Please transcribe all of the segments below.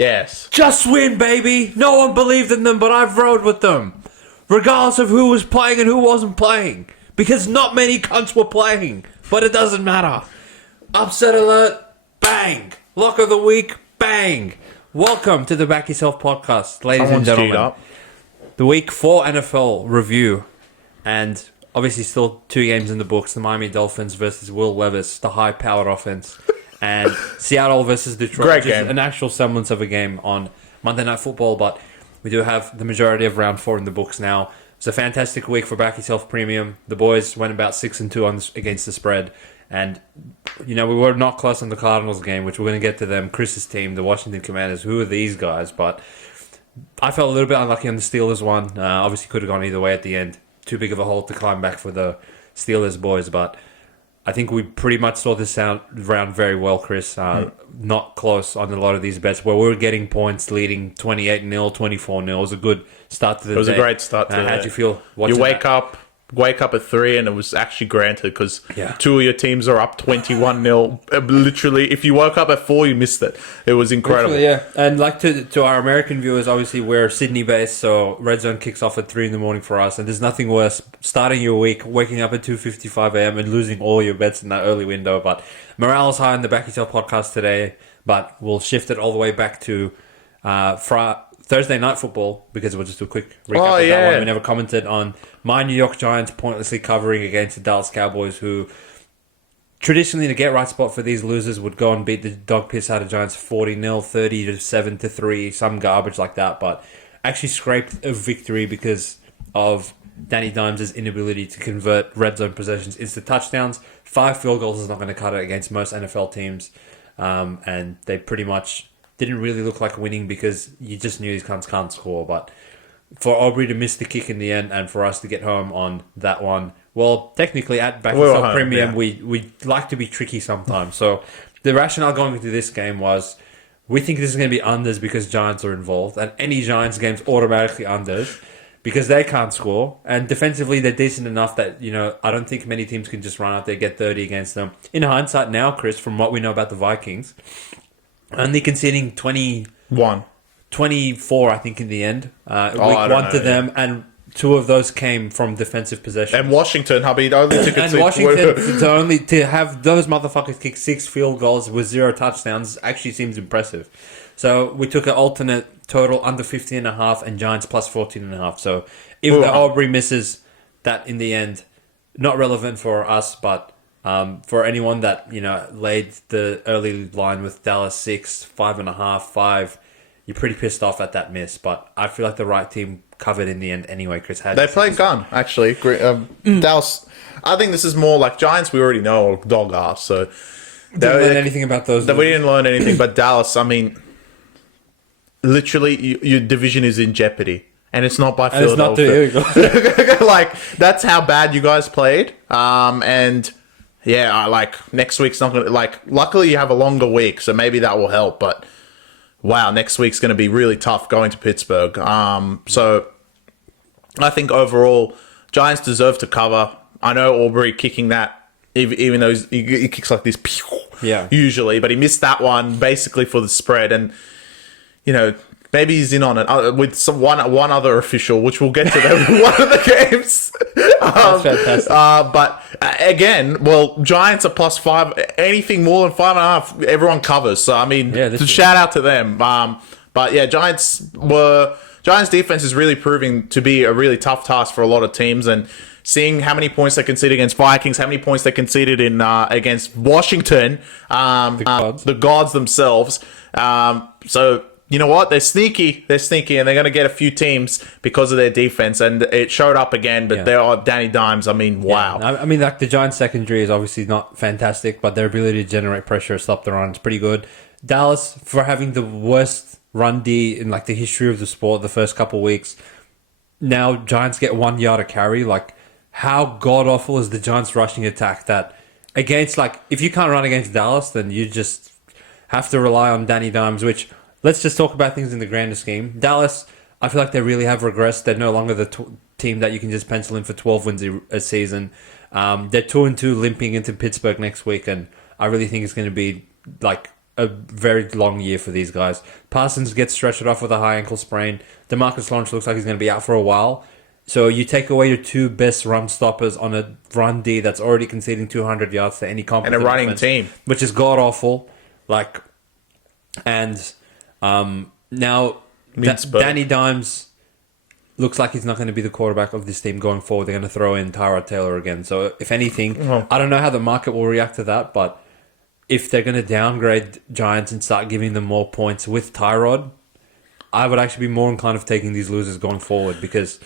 Yes. Just win, baby. No one believed in them, but I've rode with them. Regardless of who was playing and who wasn't playing. Because not many cunts were playing. But it doesn't matter. Upset alert. Bang. Lock of the week. Bang. Welcome to the Back Yourself podcast, ladies and gentlemen. The week 4 NFL review. And obviously still 2 games in the books. The Miami Dolphins versus Will Levis, the high-powered offense. And Seattle versus Detroit, Great which game. is an actual semblance of a game on Monday Night Football, but we do have the majority of round 4 in the books now. It's a fantastic week for Back Yourself Premium. The boys went about 6-2 against the spread, and we were not close on the Cardinals game, which we're going to get to them. Chris's team, the Washington Commanders, who are these guys? But I felt a little bit unlucky on the Steelers one. Obviously could have gone either way at the end. Too big of a hole to climb back for the Steelers boys, but I think we pretty much saw this round very well, Chris. Not close on a lot of these bets where we were getting points leading 28-0, 24-0. It was a good start to the day. It was a great start to the day. How'd you feel? You wake up at 3 and it was actually granted because 2 of your teams are up 21-0. Literally, if you woke up at 4, you missed it. It was incredible. Literally, yeah. And like to our American viewers, obviously we're Sydney-based, so Red Zone kicks off at 3 in the morning for us. And there's nothing worse starting your week, waking up at 2:55 a.m. and losing all your bets in that early window. But morale is high on the Back Yourself podcast today, but we'll shift it all the way back to Thursday Night Football, because we'll just do a quick recap of that one. We never commented on my New York Giants pointlessly covering against the Dallas Cowboys, who traditionally, in a get-right spot for these losers, would go and beat the dog piss out of Giants 40-0, 30-7-3, some garbage like that, but actually scraped a victory because of Danny Dimes' inability to convert red zone possessions into touchdowns. 5 field goals is not going to cut it against most NFL teams, and they pretty much didn't really look like winning because you just knew these cunts can't score. But for Aubrey to miss the kick in the end and for us to get home on that one, well, technically at Back Yourself Premium, we like to be tricky sometimes. So the rationale going into this game was we think this is going to be unders because Giants are involved, and any Giants game's automatically unders because they can't score. And defensively, they're decent enough that, I don't think many teams can just run out there, get 30 against them. In hindsight now, Chris, from what we know about the Vikings, only conceding 24, I think, in the end. Week 1 to them, and 2 of those came from defensive possessions. And Washington, only to concede. And Washington, to have those motherfuckers kick 6 field goals with 0 touchdowns actually seems impressive. So we took an alternate total under 50.5 and Giants plus 14.5. So even though Aubrey misses that in the end, not relevant for us, but for anyone that laid the early line with Dallas 6, 5.5, 5, you're pretty pissed off at that miss. But I feel like the right team covered in the end anyway. Chris, they played gun actually. Dallas. I think this is more like Giants. We already know dog ass. So didn't learn anything about those. We didn't learn anything. But Dallas, I mean, literally, your division is in jeopardy. And it's not by Philadelphia. Like, that's how bad you guys played. And yeah, next week's not going to... luckily you have a longer week, so maybe that will help. But, wow, next week's going to be really tough going to Pittsburgh. So, I think overall, Giants deserve to cover. I know Aubrey kicking that, even though he kicks like this, usually. But he missed that one, basically, for the spread. And, maybe he's in on it with one other official, which we'll get to them one of the games. That's fantastic. But again, Giants are plus 5. Anything more than 5.5, everyone covers. So I mean, shout out to them. But yeah, Giants defense is really proving to be a really tough task for a lot of teams, and seeing how many points they conceded against Vikings, how many points they conceded in against Washington, the gods themselves. So. You know what? They're sneaky, and they're going to get a few teams because of their defense, and it showed up again, but they are Danny Dimes. I mean, wow. Yeah. I mean, the Giants' secondary is obviously not fantastic, but their ability to generate pressure, stop the run is pretty good. Dallas, for having the worst run D in, the history of the sport the first couple weeks, now Giants get 1 yard a carry. How god-awful is the Giants' rushing attack that against, if you can't run against Dallas, then you just have to rely on Danny Dimes, which... Let's just talk about things in the grander scheme. Dallas, I feel like they really have regressed. They're no longer the team that you can just pencil in for 12 wins a season. They're 2-2 limping into Pittsburgh next week, and I really think it's going to be a a very long year for these guys. Parsons gets stretched off with a high ankle sprain. DeMarcus Lawrence looks like he's going to be out for a while. So you take away your two best run stoppers on a run D that's already conceding 200 yards to any competent and a running offense, team, which is god awful. Like, and now Danny Dimes looks like he's not going to be the quarterback of this team going forward. They're going to throw in Tyrod Taylor again. So if anything, I don't know how the market will react to that, but if they're going to downgrade Giants and start giving them more points with Tyrod, I would actually be more inclined of taking these losers going forward, because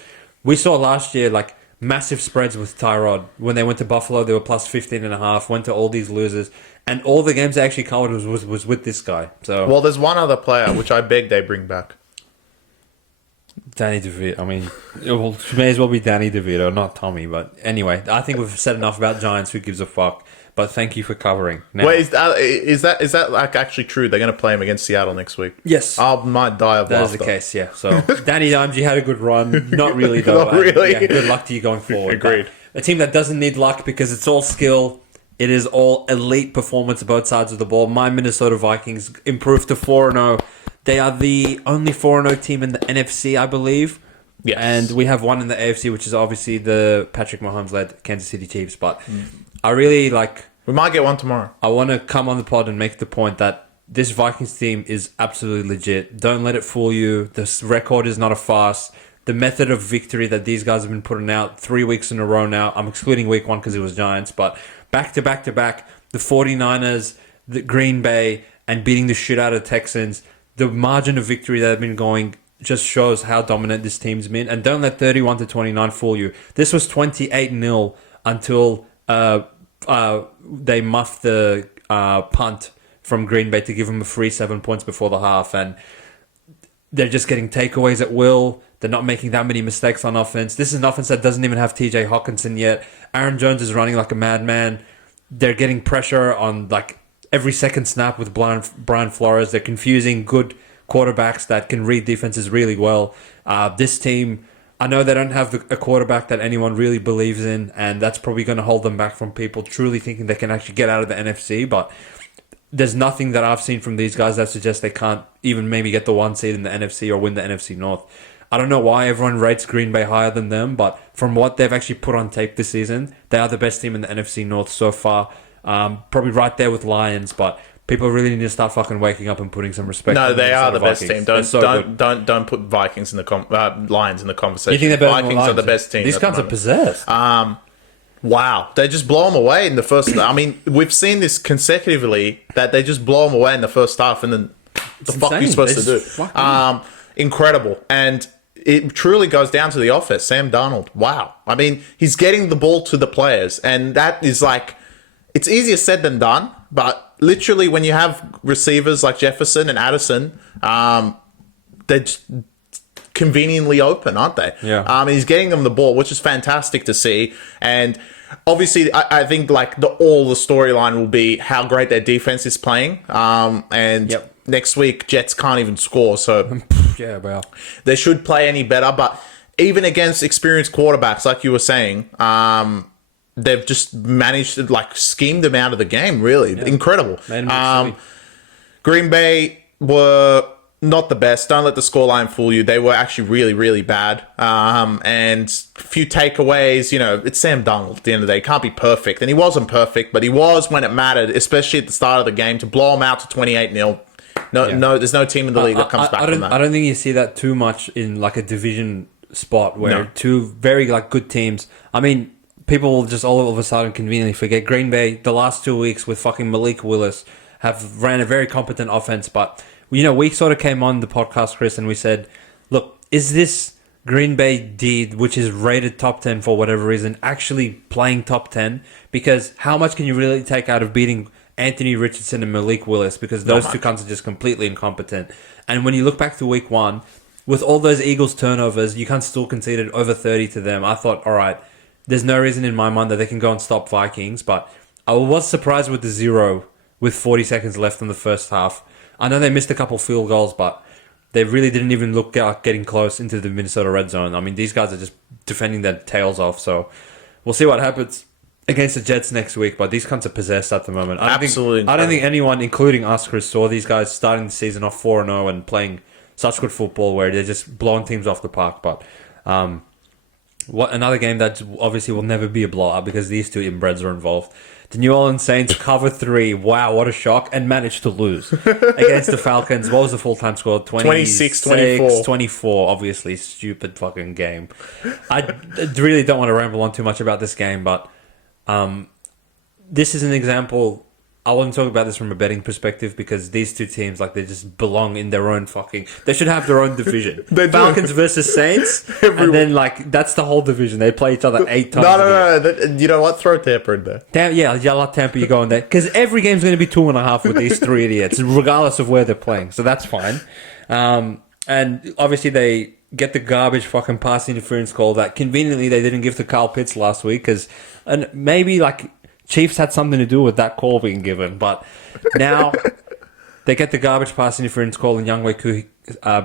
we saw last year like massive spreads with Tyrod. When they went to Buffalo, they were plus 15.5, went to all these losers, and all the games they actually covered was with this guy. So, well, there's one other player which I beg they bring back. Danny DeVito. I mean, it may as well be Danny DeVito, not Tommy. But anyway, I think we've said enough about Giants. Who gives a fuck? But thank you for covering. Now, wait, is that like actually true? They're going to play him against Seattle next week? Yes. I might die of laughter. That is the case, yeah. So, Danny Dimes, you had a good run. Not really, though. Not really. Yeah, good luck to you going forward. Agreed. But a team that doesn't need luck because it's all skill. It is all elite performance on both sides of the ball. My Minnesota Vikings improved to 4-0. They are the only 4-0 team in the NFC, I believe. Yes. And we have one in the AFC, which is obviously the Patrick Mahomes-led Kansas City Chiefs. But I really like... We might get one tomorrow. I want to come on the pod and make the point that this Vikings team is absolutely legit. Don't let it fool you. This record is not a farce. The method of victory that these guys have been putting out 3 weeks in a row now, I'm excluding week one because it was Giants, but back to back to back, the 49ers, the Green Bay, and beating the shit out of Texans, the margin of victory that have been going just shows how dominant this team's been. And don't let 31-29 fool you. This was 28-0 until... they muffed the punt from Green Bay to give them a free 7 points before the half, and they're just getting takeaways at will. They're not making that many mistakes on offense. This is an offense that doesn't even have TJ Hawkinson yet. Aaron Jones is running like a madman. They're getting pressure on like every second snap with Brian Flores. They're confusing good quarterbacks that can read defenses really well. This team... I know they don't have a quarterback that anyone really believes in, and that's probably going to hold them back from people truly thinking they can actually get out of the NFC, but there's nothing that I've seen from these guys that suggests they can't even maybe get the 1 seed in the NFC or win the NFC North. I don't know why everyone rates Green Bay higher than them, but from what they've actually put on tape this season, they are the best team in the NFC North so far. Probably right there with Lions, but... People really need to start fucking waking up and putting some respect. No, they are the best team. Don't put Vikings in the Lions in the conversation. You think they're better Vikings than the are the best team. These guys are possessed. Wow, they just blow them away in the first. I mean, we've seen this consecutively that they just blow them away in the first half, and then the fuck are you supposed to do? Incredible, and it truly goes down to the offense. Sam Darnold. Wow, I mean, he's getting the ball to the players, and that is like, it's easier said than done, but. Literally, when you have receivers like Jefferson and Addison, they're just conveniently open, aren't they? Yeah. And he's getting them the ball, which is fantastic to see. And obviously, I think like all the storyline will be how great their defense is playing. And next week, Jets can't even score, so yeah, bro. They should play any better. But even against experienced quarterbacks, like you were saying, they've just managed to like scheme them out of the game. Really incredible. Green Bay were not the best. Don't let the scoreline fool you. They were actually really, really bad. And a few takeaways. You know, it's Sam Darnold at the end of the day. He can't be perfect, and he wasn't perfect, but he was when it mattered, especially at the start of the game to blow them out to 28-0. No, there's no team in the league that comes back from that. I don't think you see that too much in like a division spot where two very like good teams. I mean. People will just all of a sudden conveniently forget Green Bay, the last 2 weeks with fucking Malik Willis, have ran a very competent offense. But, you know, we sort of came on the podcast, Chris, and we said, look, is this Green Bay D, which is rated top 10 for whatever reason, actually playing top 10? Because how much can you really take out of beating Anthony Richardson and Malik Willis? Because those two cunts are just completely incompetent. And when you look back to week one, with all those Eagles turnovers, you can't still conceded over 30 to them. I thought, all right, there's no reason in my mind that they can go and stop Vikings, but I was surprised with the 0 with 40 seconds left in the first half. I know they missed a couple field goals, but they really didn't even look like getting close into the Minnesota red zone. I mean, these guys are just defending their tails off, so we'll see what happens against the Jets next week, but these cunts are possessed at the moment. I don't think anyone, including us, Chris, saw these guys starting the season off 4-0 and playing such good football where they're just blowing teams off the park. But another game that obviously will never be a blowout because these two inbreds are involved. The New Orleans Saints cover 3. Wow, what a shock. And managed to lose against the Falcons. What was the full-time score? 26-24. 24, obviously. Stupid fucking game. I really don't want to ramble on too much about this game, but this is an example. I want to talk about this from a betting perspective because these two teams, like, they just belong in their own fucking... They should have their own division. Falcons versus Saints, and then, like, that's the whole division. They play each other 8 times. No. You know what? Throw Tampa in there. Tampa, you go in there. Because every game's going to be 2.5 with these 3 idiots, regardless of where they're playing. So that's fine. And obviously they get the garbage fucking pass interference call that conveniently they didn't give to Kyle Pitts last week. And maybe, like... Chiefs had something to do with that call being given, but now they get the garbage pass interference call, and Younghoe Koo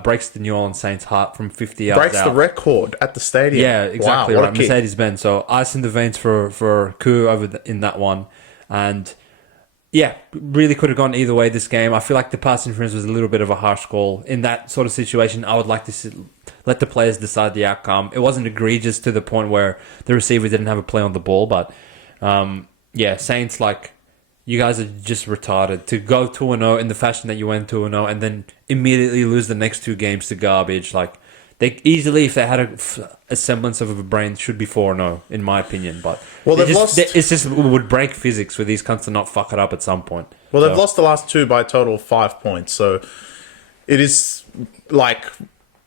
breaks the New Orleans Saints' heart from 50 yards breaks the record at the stadium. Yeah, exactly right. Mercedes-Benz. So ice in the veins for Koo in that one, and yeah, really could have gone either way this game. I feel like the pass interference was a little bit of a harsh call in that sort of situation. I would like to let the players decide the outcome. It wasn't egregious to the point where the receiver didn't have a play on the ball, but. Yeah, Saints, like, you guys are just retarded. To go 2-0 in the fashion that you went 2-0 and then immediately lose the next 2 games to garbage. Like, they easily, if they had a semblance of a brain, should be 4-0, in my opinion. But it would break physics for these cunts to not fuck it up at some point. Well, they've lost the last 2 by a total of 5 points. So it is, like...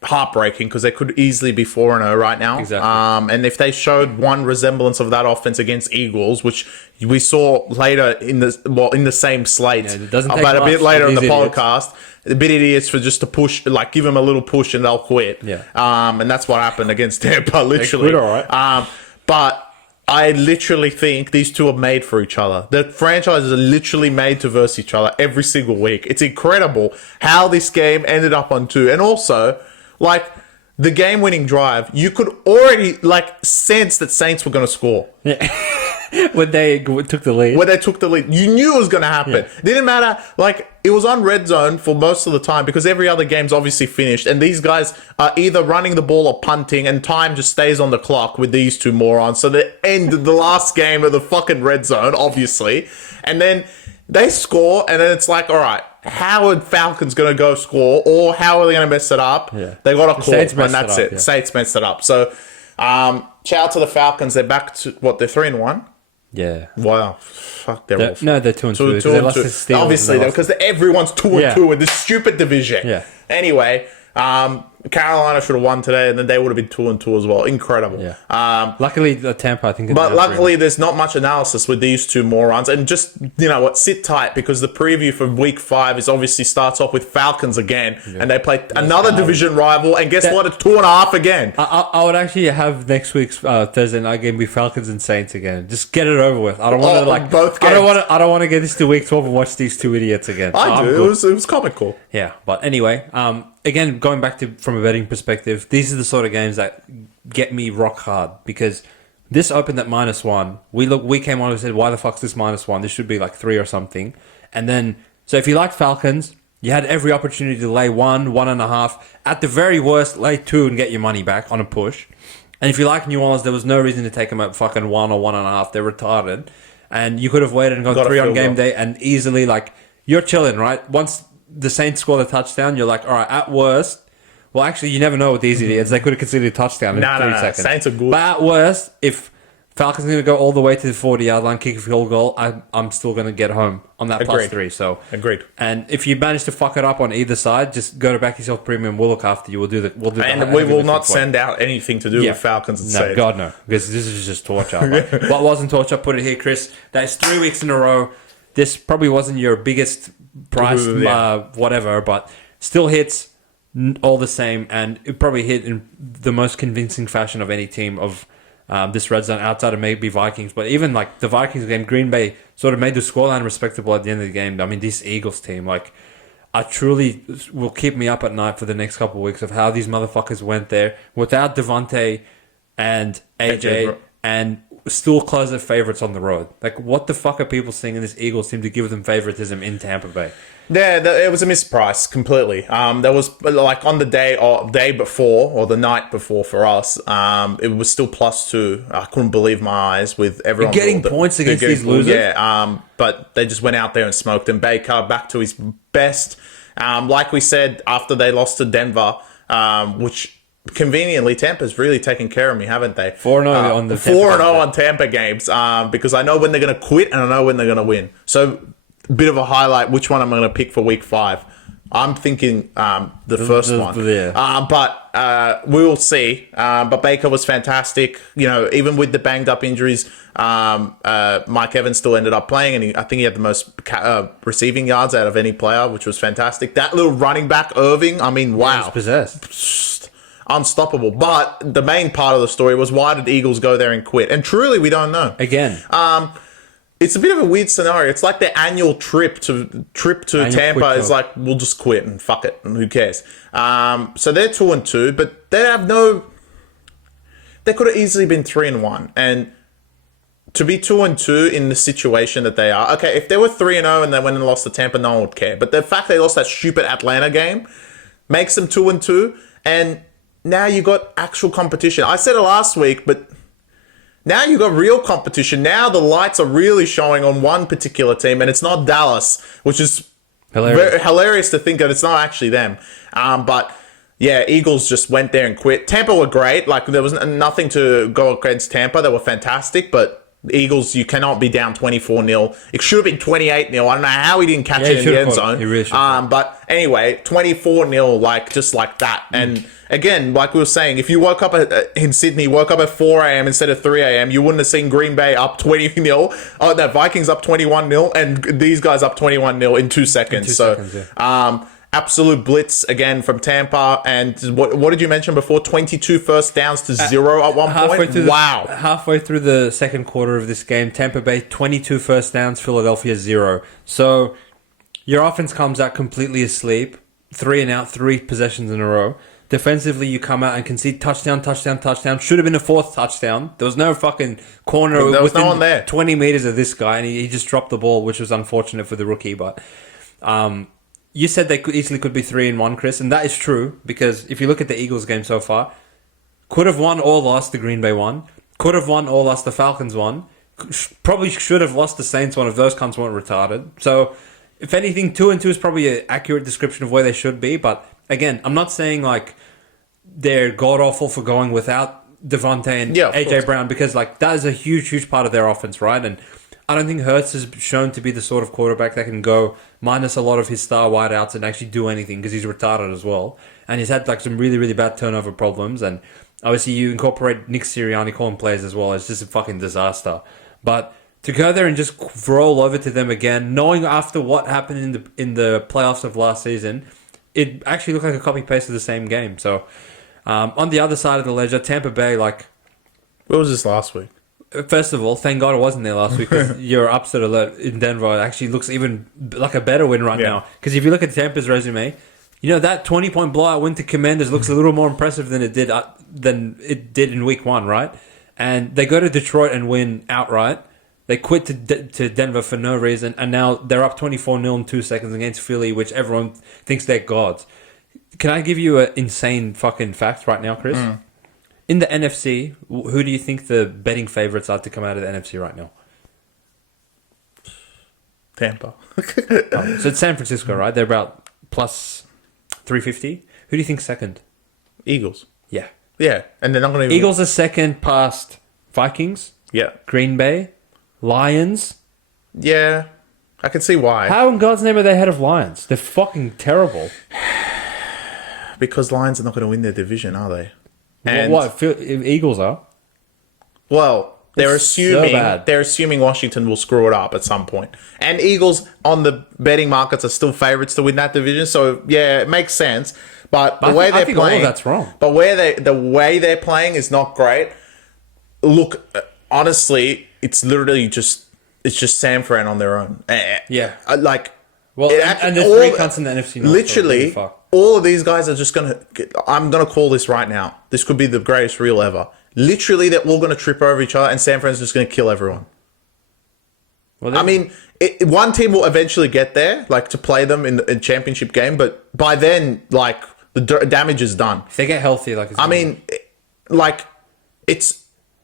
heartbreaking because they could easily be 4-0 right now. Exactly. And if they showed one resemblance of that offense against Eagles, which we saw later in the same slate, about a bit later in the podcast, a bit idiots for just to push, like give them a little push and they'll quit. Yeah. And that's what happened against Tampa, literally. They quit, all right. But I literally think these two are made for each other. The franchises are literally made to verse each other every single week. It's incredible how this game ended up on 2. And also, like, the game-winning drive, you could already, like, sense that Saints were going to score. Yeah. When they took the lead. You knew it was going to happen. Yeah. Didn't matter. Like, it was on red zone for most of the time because every other game's obviously finished. And these guys are either running the ball or punting, and time just stays on the clock with these two morons. So they end the last game of the fucking red zone, obviously. And then they score, and then it's like, all right, how are Falcons going to go score, or how are they going to mess it up? Yeah. They got a call, and that's it. Yeah. Saints messed it up. So, shout out to the Falcons. They're back to, they're 3-1? Yeah. Wow. Fuck, they're awful. No, they're 2-2. 2-2. Obviously, because everyone's 2-2 in this stupid division. Yeah. Anyway, Carolina should have won today, and then they would have been 2-2 as well. Incredible. Yeah. Luckily, Tampa, I think. But luckily, there's not much analysis with these two morons. And just, you know what, sit tight, because the preview for week 5 is obviously starts off with Falcons again, and they play another division rival. And guess what? It's 2.5 again. I would actually have next week's Thursday night game be Falcons and Saints again. Just get it over with. I don't want to both games. I don't want to get this to week 12 and watch these two idiots again. I do. It was comical. Yeah, but anyway, again, going back to from a betting perspective, these are the sort of games that get me rock hard, because this opened at -1. We came on and said, why the fuck's this -1? This should be like 3 or something. And then, so if you like Falcons, you had every opportunity to lay 1, 1.5. At the very worst, lay 2 and get your money back on a push. And if you like New Orleans, there was no reason to take them at fucking 1 or 1.5. They're retarded. And you could have waited and gone 3 on game day and easily, like, you're chilling, right? Once the Saints score the touchdown, you're like, all right, at worst, well, actually, you never know with these idiots. They could have conceded a touchdown in 3 seconds. Saints are good. But at worst, if Falcons are going to go all the way to the 40-yard line, kick a field goal, I'm still going to get home on that +3. So agreed. And if you manage to fuck it up on either side, just go to Back Yourself Premium. We'll look after you. We'll do the. And we will not send out anything to do with Falcons and Saints. No, God no, because this is just torture. Like, what wasn't torture? Put it here, Chris. That's 3 weeks in a row. This probably wasn't your biggest price, whatever, but still hits all the same, and it probably hit in the most convincing fashion of any team of this red zone outside of maybe Vikings. But even like the Vikings game, Green Bay sort of made the scoreline respectable at the end of the game. I mean, this Eagles team, like, I truly will keep me up at night for the next couple of weeks of how these motherfuckers went there without Devontae and AJ and still closer favorites on the road. Like, what the fuck are people saying in this Eagles team to give them favoritism in Tampa Bay? Yeah, it was a misprice completely. There was like on the day before or the night before for us. It was still +2. I couldn't believe my eyes with everyone getting points against these losers. Yeah, but they just went out there and smoked them. Baker back to his best. Like we said after they lost to Denver, which. Conveniently, Tampa's really taken care of me, haven't they? 4-0 on the 4-0 on Tampa games, because I know when they're going to quit and I know when they're going to win. So, a bit of a highlight. Which one I'm going to pick for Week 5? I'm thinking the first one. Yeah. But we will see. But Baker was fantastic. You know, even with the banged up injuries, Mike Evans still ended up playing, and I think he had the most receiving yards out of any player, which was fantastic. That little running back, Irving. I mean, wow, he was possessed. Unstoppable. But the main part of the story was, why did Eagles go there and quit? And truly, we don't know. Again, it's a bit of a weird scenario. It's like their annual trip to Tampa is like, we'll just quit and fuck it, and who cares? So they're 2-2, but they have no. They could have easily been 3-1, and to be 2-2 in the situation that they are. Okay, if they were 3-0 and they went and lost to Tampa, no one would care. But the fact they lost that stupid Atlanta game makes them 2-2, and now you got actual competition. I said it last week, but now you got real competition. Now the lights are really showing on one particular team, and it's not Dallas, which is hilarious to think that it's not actually them. But yeah, Eagles just went there and quit. Tampa were great. Like, there was nothing to go against Tampa. They were fantastic, but the Eagles, you cannot be down 24-0. It should have been 28-0. I don't know how he didn't catch it in the end zone. He really but anyway, 24-0, like, just like that. And again, like we were saying, if you woke up in Sydney, woke up at 4 a.m. instead of 3 a.m., you wouldn't have seen Green Bay up 20-0. Oh, the Vikings up 21-0, and these guys up 21-0 in 2 seconds. Absolute blitz again from Tampa. And what did you mention before? 22 first downs to 0 at one point? Wow. Halfway through the second quarter of this game, Tampa Bay 22 first downs, Philadelphia 0. So your offense comes out completely asleep. 3 and out, 3 possessions in a row. Defensively, you come out and concede touchdown. Should have been a 4th touchdown. There was no fucking corner. There was no one there. 20 meters of this guy, and he just dropped the ball, which was unfortunate for the rookie. But you said they easily could be 3-1, Chris, and that is true, because if you look at the Eagles game so far, could have won or lost, the Green Bay won. Could have won or lost, the Falcons won. Probably should have lost the Saints one if those cunts weren't retarded. So, if anything, 2-2 is probably an accurate description of where they should be. But again, I'm not saying like they're god awful for going without Devontae and AJ Brown, because like that is a huge part of their offense, right? And I don't think Hurts has shown to be the sort of quarterback that can go minus a lot of his star wideouts and actually do anything, because he's retarded as well. And he's had like some really bad turnover problems. And obviously you incorporate Nick Sirianni calling plays as well. It's just a fucking disaster. But to go there and just roll over to them again, knowing after what happened in the playoffs of last season, it actually looked like a copy-paste of the same game. So on the other side of the ledger, Tampa Bay, like... What was this last week? First of all, thank God it wasn't there last week, because your upset alert in Denver actually looks even like a better win right now. Because if you look at Tampa's resume, you know, that 20-point blowout win to Commanders looks a little more impressive than it did in week 1, right? And they go to Detroit and win outright. They quit to Denver for no reason, and now they're up 24-0 in 2 seconds against Philly, which everyone thinks they're gods. Can I give you an insane fucking fact right now, Chris? In the NFC, who do you think the betting favorites are to come out of the NFC right now? Tampa. So it's San Francisco, right? They're about plus 350. Who do you think second? Eagles. Yeah. Yeah, and they're not going to... Eagles are second past Vikings. Yeah. Green Bay. Lions. Yeah, I can see why. How in God's name are they ahead of Lions? They're fucking terrible. Because Lions are not going to win their division, are they? And what Eagles are? Well, they're so assuming Washington will screw it up at some point. And Eagles on the betting markets are still favorites to win that division. So yeah, it makes sense. But the way they're playing, all of that's wrong. But the way they're playing is not great. Look, honestly, it's literally just San Fran on their own. Yeah, like and there's 3 cunts in the NFC North. Literally, so all of these guys are just I'm gonna call this right now. This could be the greatest reel ever. literally they're all going to trip over each other, and San Fran's just going to kill everyone. Well, I mean, one team will eventually get there, like to play them in the championship game, but by then, like the damage is done. if they get healthy, like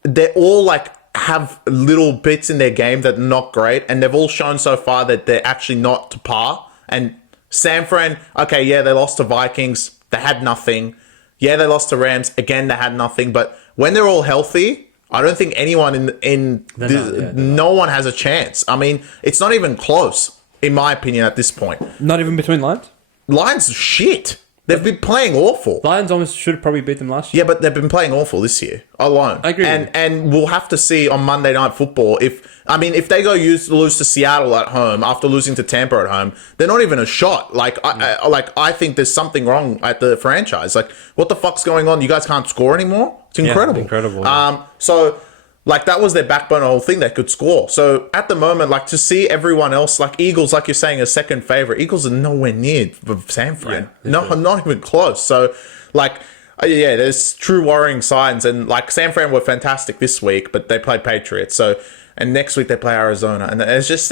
they're all like have little bits in their game that are not great, and they've all shown so far that they're actually not to par. And San Fran, okay, yeah, they lost to Vikings, they had nothing. Yeah, they lost to Rams, again, they had nothing. But when they're all healthy, I don't think anyone no one has a chance. I mean, it's not even close, in my opinion, at this point. not even between Lions. Lions are shit. They've been playing awful. Lions almost should have probably beat them last year. Yeah, but they've been playing awful this year alone. I agree. And we'll have to see on Monday Night Football if they go lose to Seattle at home after losing to Tampa at home, they're not even a shot. I think there's something wrong at the franchise. Like, what the fuck's going on? You guys can't score anymore? It's incredible. Yeah, incredible. Yeah. So like that was their backbone, the whole thing. They could score. So at the moment, like to see everyone else, like Eagles, like you're saying, a second favorite. Eagles are nowhere near San Fran. Not even close. So like, there's true worrying signs. And like San Fran were fantastic this week, but they played Patriots. So and next week they play Arizona, and it's just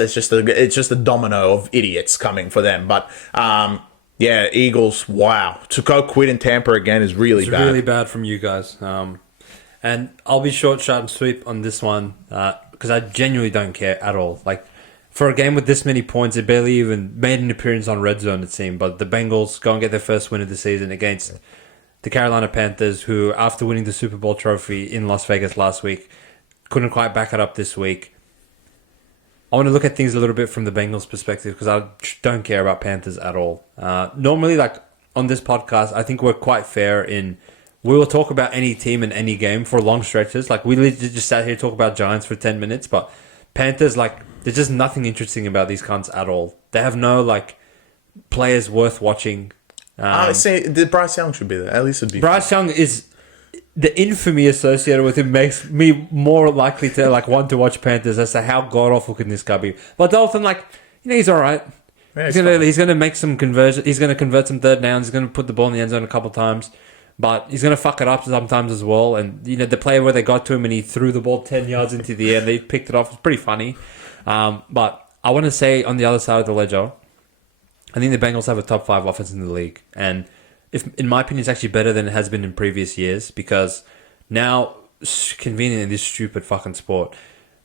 a domino of idiots coming for them. But Eagles. Wow, to go quit in Tampa again is really bad. Really bad from you guys. And I'll be short, sharp, and sweep on this one because I genuinely don't care at all. Like, for a game with this many points, it barely even made an appearance on Red Zone, it seemed. But the Bengals go and get their first win of the season against the Carolina Panthers, who, after winning the Super Bowl trophy in Las Vegas last week, couldn't quite back it up this week. I want to look at things a little bit from the Bengals' perspective because I don't care about Panthers at all. Normally, like on this podcast, I think we're quite fair in... We will talk about any team and any game for long stretches. Like, we literally just sat here and talk about Giants for 10 minutes, but Panthers, like, there's just nothing interesting about these cunts at all. They have no, like, players worth watching. The Bryce Young should be there. At least it'd be Bryce Young is... The infamy associated with him makes me more likely to, like, want to watch Panthers as to how god-awful can this guy be. But Dolphin, like, he's all right. Yeah, he's going to make some conversion. He's going to convert some third downs. He's going to put the ball in the end zone a couple times. But he's going to fuck it up sometimes as well. And, the play where they got to him and he threw the ball 10 yards into the air and they picked it off was pretty funny. But I want to say on the other side of the ledger, I think the Bengals have a top 5 offense in the league. And in my opinion, it's actually better than it has been in previous years because now, convenient in this stupid fucking sport,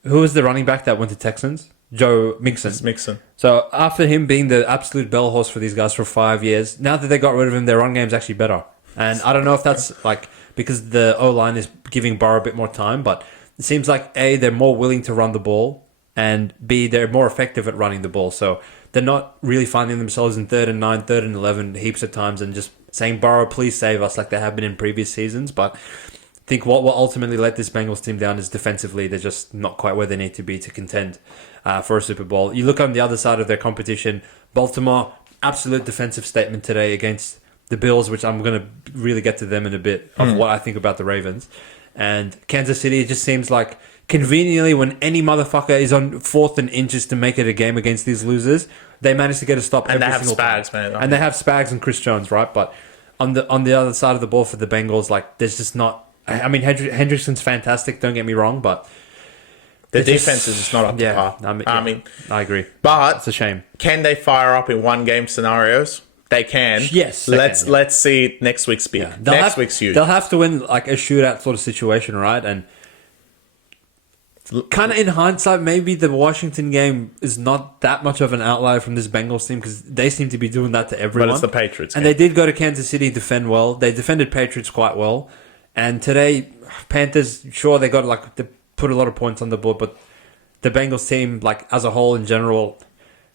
who was the running back that went to Texans? Joe Mixon. It's Mixon. So after him being the absolute bell horse for these guys for 5 years, now that they got rid of him, their run game's actually better. And I don't know if that's like because the O-line is giving Burrow a bit more time, but it seems like A, they're more willing to run the ball, and B, they're more effective at running the ball. So they're not really finding themselves in 3rd and 9, 3rd and 11 heaps of times and just saying, Burrow, please save us like they have been in previous seasons. But I think what will ultimately let this Bengals team down is defensively. They're just not quite where they need to be to contend for a Super Bowl. You look on the other side of their competition, Baltimore, absolute defensive statement today against the Bills, which I'm going to really get to them in a bit of what I think about the Ravens. And Kansas City, it just seems like conveniently when any motherfucker is on 4th and inches to make it a game against these losers, they manage to get a stop every single time. Man. And they have Spags and Chris Jones, right? But on the other side of the ball for the Bengals, like there's just not... I mean, Hendrickson's fantastic, don't get me wrong, but... The defense is just not up to par. I mean, I agree. But it's a shame. Can they fire up in one game scenarios? They can. Yes. Let's see next week's speak. Yeah. Next week's huge. They'll have to win like a shootout sort of situation, right? And kind of in hindsight, maybe the Washington game is not that much of an outlier from this Bengals team because they seem to be doing that to everyone. But it's the Patriots. And they did go to Kansas City, defend well. They defended Patriots quite well. And today, Panthers, sure, they put a lot of points on the board, but the Bengals team, like as a whole in general,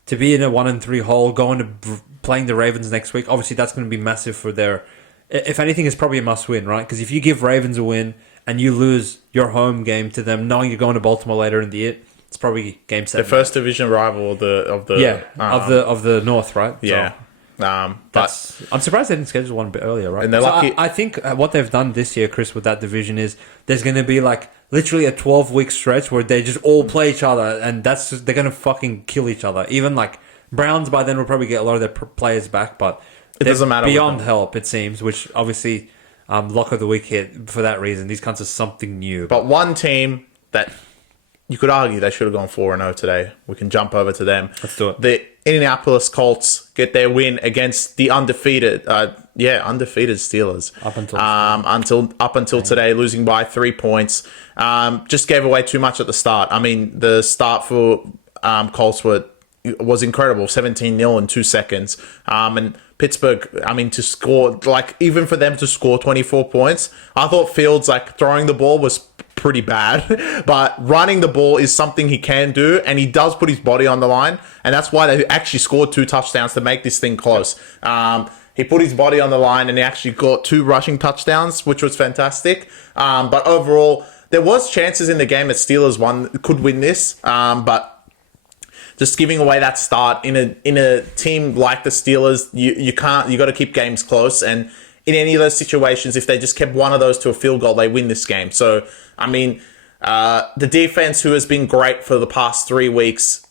to be in a 1-3 hole, going to playing the Ravens next week, obviously that's going to be massive for their... If anything, it's probably a must-win, right? Because if you give Ravens a win and you lose your home game to them, knowing you're going to Baltimore later in the year, it's probably game 7. The first division rival of the North, right? Yeah. But I'm surprised they didn't schedule one a bit earlier, right? And they're lucky. I think what they've done this year, Chris, with that division is there's going to be like literally a 12-week stretch where they just all play each other, and they're going to fucking kill each other. Even like Browns by then will probably get a lot of their players back, but it doesn't matter. Beyond help, it seems, which obviously lock of the week here for that reason. These cunts are something new. But one team that you could argue they should have gone 4-0 today. We can jump over to them. Let's do it. The Indianapolis Colts get their win against the undefeated Steelers. Up until today, losing by 3 points. Just gave away too much at the start. I mean, the start for Colts was incredible, 17-0 in 2 seconds. And Pittsburgh, I mean, to score, like, even for them to score 24 points, I thought Fields, like, throwing the ball was pretty bad, but running the ball is something he can do, and he does put his body on the line, and that's why they actually scored 2 touchdowns to make this thing close. He put his body on the line, and he actually got 2 rushing touchdowns, which was fantastic. But overall, there was chances in the game that Steelers could win this, but just giving away that start in a team like the Steelers, you got to keep games close, and in any of those situations, if they just kept one of those to a field goal, they win this game. So, I mean, the defense, who has been great for the past 3 weeks,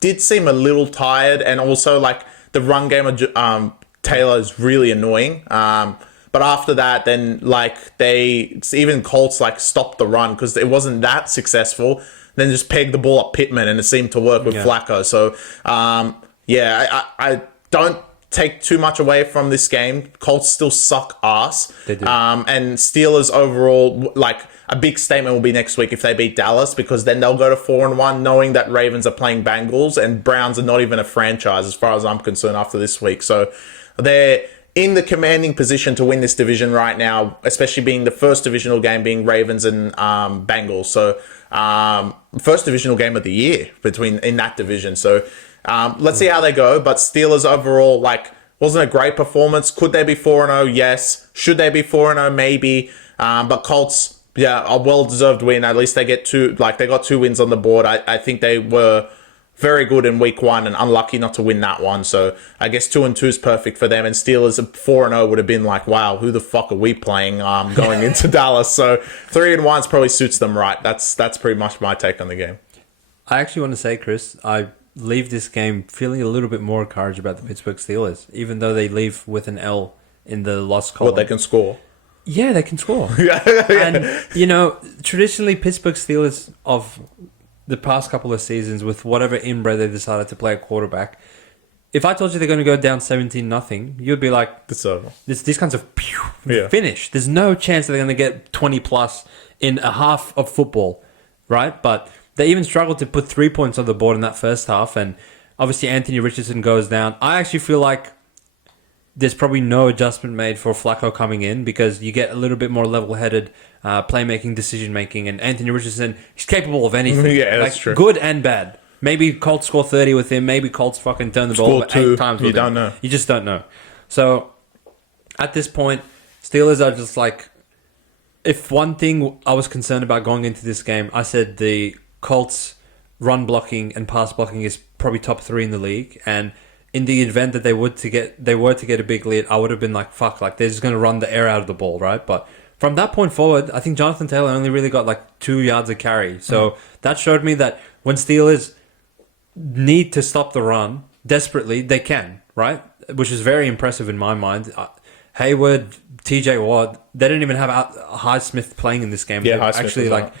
did seem a little tired, and also, like, the run game of Taylor is really annoying. But after that, then, like, even Colts, like, stopped the run because it wasn't that successful. Then just pegged the ball at Pittman, and it seemed to work with Flacco. So, I don't take too much away from this game. Colts still suck ass. They do. And Steelers overall, like, a big statement will be next week if they beat Dallas, because then they'll go to 4-1, knowing that Ravens are playing Bengals, and Browns are not even a franchise as far as I'm concerned after this week. So they're in the commanding position to win this division right now, especially being the first divisional game being Ravens and Bengals. So first divisional game of the year in that division. So let's see how they go. But Steelers overall, like, wasn't a great performance. Could they be 4-0? Yes. Should they be 4-0? Maybe. But Colts, a well-deserved win. At least they get 2. Like, they got 2 wins on the board. I think they were very good in week 1 and unlucky not to win that one. So I guess 2-2 is perfect for them. And Steelers 4-0 would have been like, wow, who the fuck are we playing going into Dallas? So 3-1 probably suits them right. That's pretty much my take on the game. I actually want to say, Chris, I leave this game feeling a little bit more encouraged about the Pittsburgh Steelers, even though they leave with an L in the loss column. What, they can score? Yeah, they can score. And, traditionally, Pittsburgh Steelers of the past couple of seasons, with whatever inbred they decided to play at quarterback, if I told you they're going to go down 17-0, you'd be like, it's over. These kinds of finish. There's no chance that they're going to get 20 plus in a half of football, right? But they even struggled to put 3 points on the board in that first half, and obviously Anthony Richardson goes down. I actually feel like there's probably no adjustment made for Flacco coming in, because you get a little bit more level-headed playmaking, decision-making, and Anthony Richardson, he's capable of anything. Yeah, that's true. Good and bad. Maybe Colts score 30 with him. Maybe Colts fucking turn the ball over 8 times with him. You don't know. You just don't know. So, at this point, Steelers are just like, if one thing I was concerned about going into this game, I said the Colts run blocking and pass blocking is probably top 3 in the league, and in the event that they were to get a big lead, I would have been like, fuck, like, they're just going to run the air out of the ball, right? But from that point forward, I think Jonathan Taylor only really got like 2 yards a carry. So that showed me that when Steelers need to stop the run desperately, they can, right? Which is very impressive in my mind. Hayward, TJ Watt, they didn't even have Highsmith playing in this game. Yeah, they actually like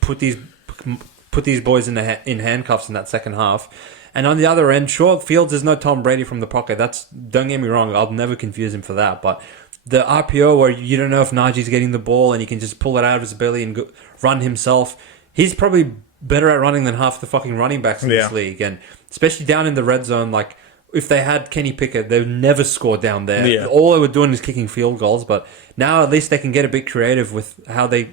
put these boys in handcuffs in that second half. And on the other end, sure, Fields is no Tom Brady from the pocket. Don't get me wrong, I'll never confuse him for that. But the RPO where you don't know if Najee's getting the ball and he can just pull it out of his belly and run himself, he's probably better at running than half the fucking running backs in this league. And especially down in the red zone, like, if they had Kenny Pickett, they would never score down there. Yeah. All they were doing is kicking field goals. But now at least they can get a bit creative with how they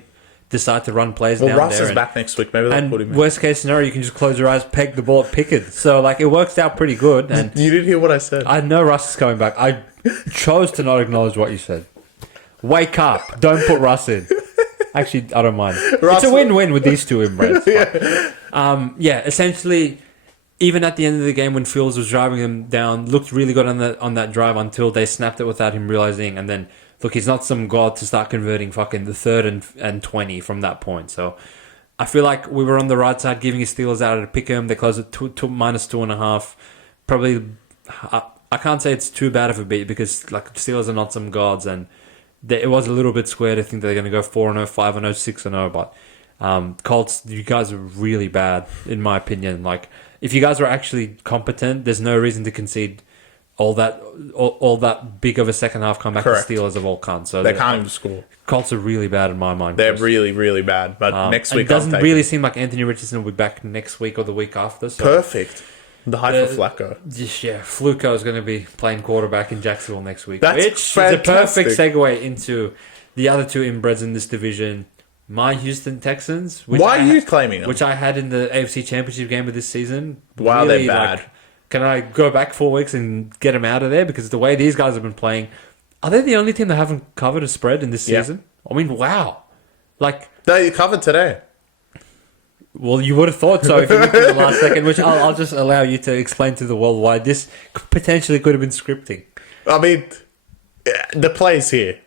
decide to run plays down there. Russ is back next week. Maybe they'll put him in. Worst case scenario, you can just close your eyes, peg the ball at Pickett. So, like, it works out pretty good. And you didn't hear what I said. I know Russ is coming back. I chose to not acknowledge what you said. Wake up. Don't put Russ in. Actually, I don't mind. It's a win-win with these two inbreds. Essentially, even at the end of the game when Fields was driving them down, looked really good on that drive until they snapped it without him realizing. And then, look, he's not some god to start converting fucking the 3rd and 20 from that point. So I feel like we were on the right side, giving his Steelers out at pick 'em. They closed at -2.5. Probably, I can't say it's too bad of a beat, because like Steelers are not some gods, and it was a little bit square to think they're going to go 4-0, 5-0, 6-0, but Colts, you guys are really bad, in my opinion. Like, if you guys were actually competent, there's no reason to concede all that big of a second half comeback. Correct. The Steelers have all can't. So they can't even score. Colts are really bad in my mind. They're Chris. really, really bad. But next week, it doesn't really seem like Anthony Richardson will be back next week or the week after. So perfect. The hype for Flacco. Yeah, Fluco is going to be playing quarterback in Jacksonville next week. That's which fantastic. is a perfect segue into the other two inbreds in this division. My Houston Texans. Why are you claiming them? Which I had in the AFC Championship game of this season. Wow, really, they're bad. Can I go back 4 weeks and get them out of there? Because the way these guys have been playing, are they the only team that haven't covered a spread in this season? I mean, wow. Like, they covered today. Well, you would have thought so if you looked at the last second, which I'll just allow you to explain to the world why this potentially could have been scripting. I mean, the play's here.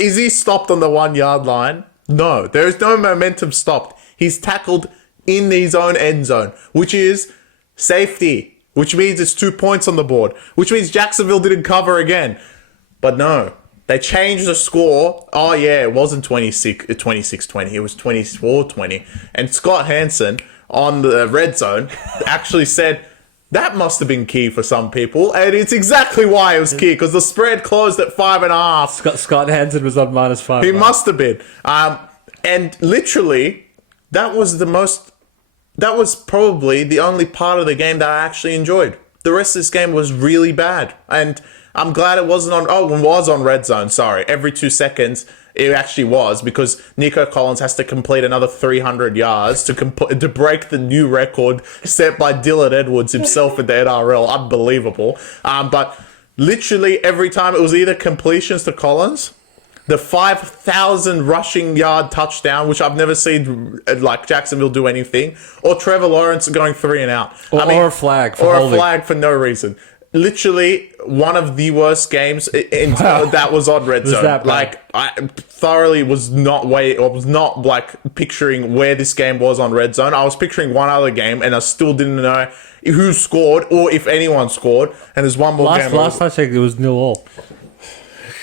Is he stopped on the 1 yard line? No, there is no momentum stopped. He's tackled in his own end zone, which is safety, which means it's 2 points on the board, which means Jacksonville didn't cover again. But no, they changed the score. Oh, yeah, it wasn't 26-20. It was 24-20. And Scott Hansen on the red zone actually said, that must have been key for some people. And it's exactly why it was key, because the spread closed at 5.5. Scott Hansen was on -5. He must have been. And literally, that was probably the only part of the game that I actually enjoyed. The rest of this game was really bad. And I'm glad it wasn't on... Oh, it was on red zone, sorry. Every 2 seconds, it actually was, because Nico Collins has to complete another 300 yards to break the new record set by Dylan Edwards himself in the NRL. Unbelievable. But literally every time, it was either completions to Collins, the 5,000 rushing yard touchdown, which I've never seen like Jacksonville do anything, or Trevor Lawrence going 3 and out. Or a flag for holding. A flag for no reason. Literally one of the worst games that was on red zone. Like, I thoroughly was not like picturing where this game was on red zone. I was picturing one other game, and I still didn't know who scored or if anyone scored. And there's one more game. Last I checked, it was 0-0.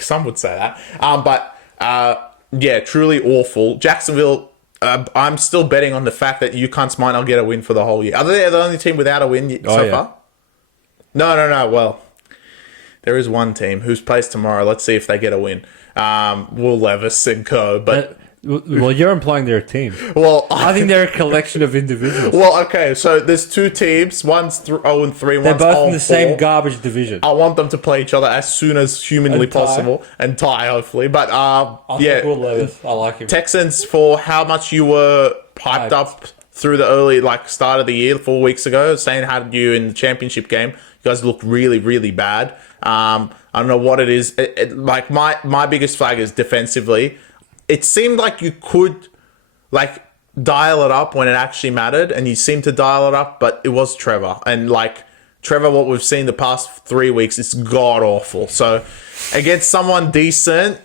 Some would say that. But yeah, truly awful. Jacksonville, I'm still betting on the fact that UConns might not get a win for the whole year. Are they the only team without a win so far? No. Well, there is one team who's plays tomorrow. Let's see if they get a win. Will Levis and co. But well, you're implying they're a team. Well, I think they're a collection of individuals. Well, okay, so there's 2 teams. One's 0-3, and they're one's both in 0-4. the same garbage division. I want them to play each other as soon as humanly possible and tie, hopefully. But yeah, Will Levis. I like him. Texans, for how much you were hyped up through the early start of the year 4 weeks ago, saying had you in the championship game. You guys look really, really bad. I don't know what it is. Like my biggest flag is defensively. It seemed like you could dial it up when it actually mattered, and you seemed to dial it up, but it was Trevor. And Trevor, what we've seen the past 3 weeks, is god awful. So against someone decent,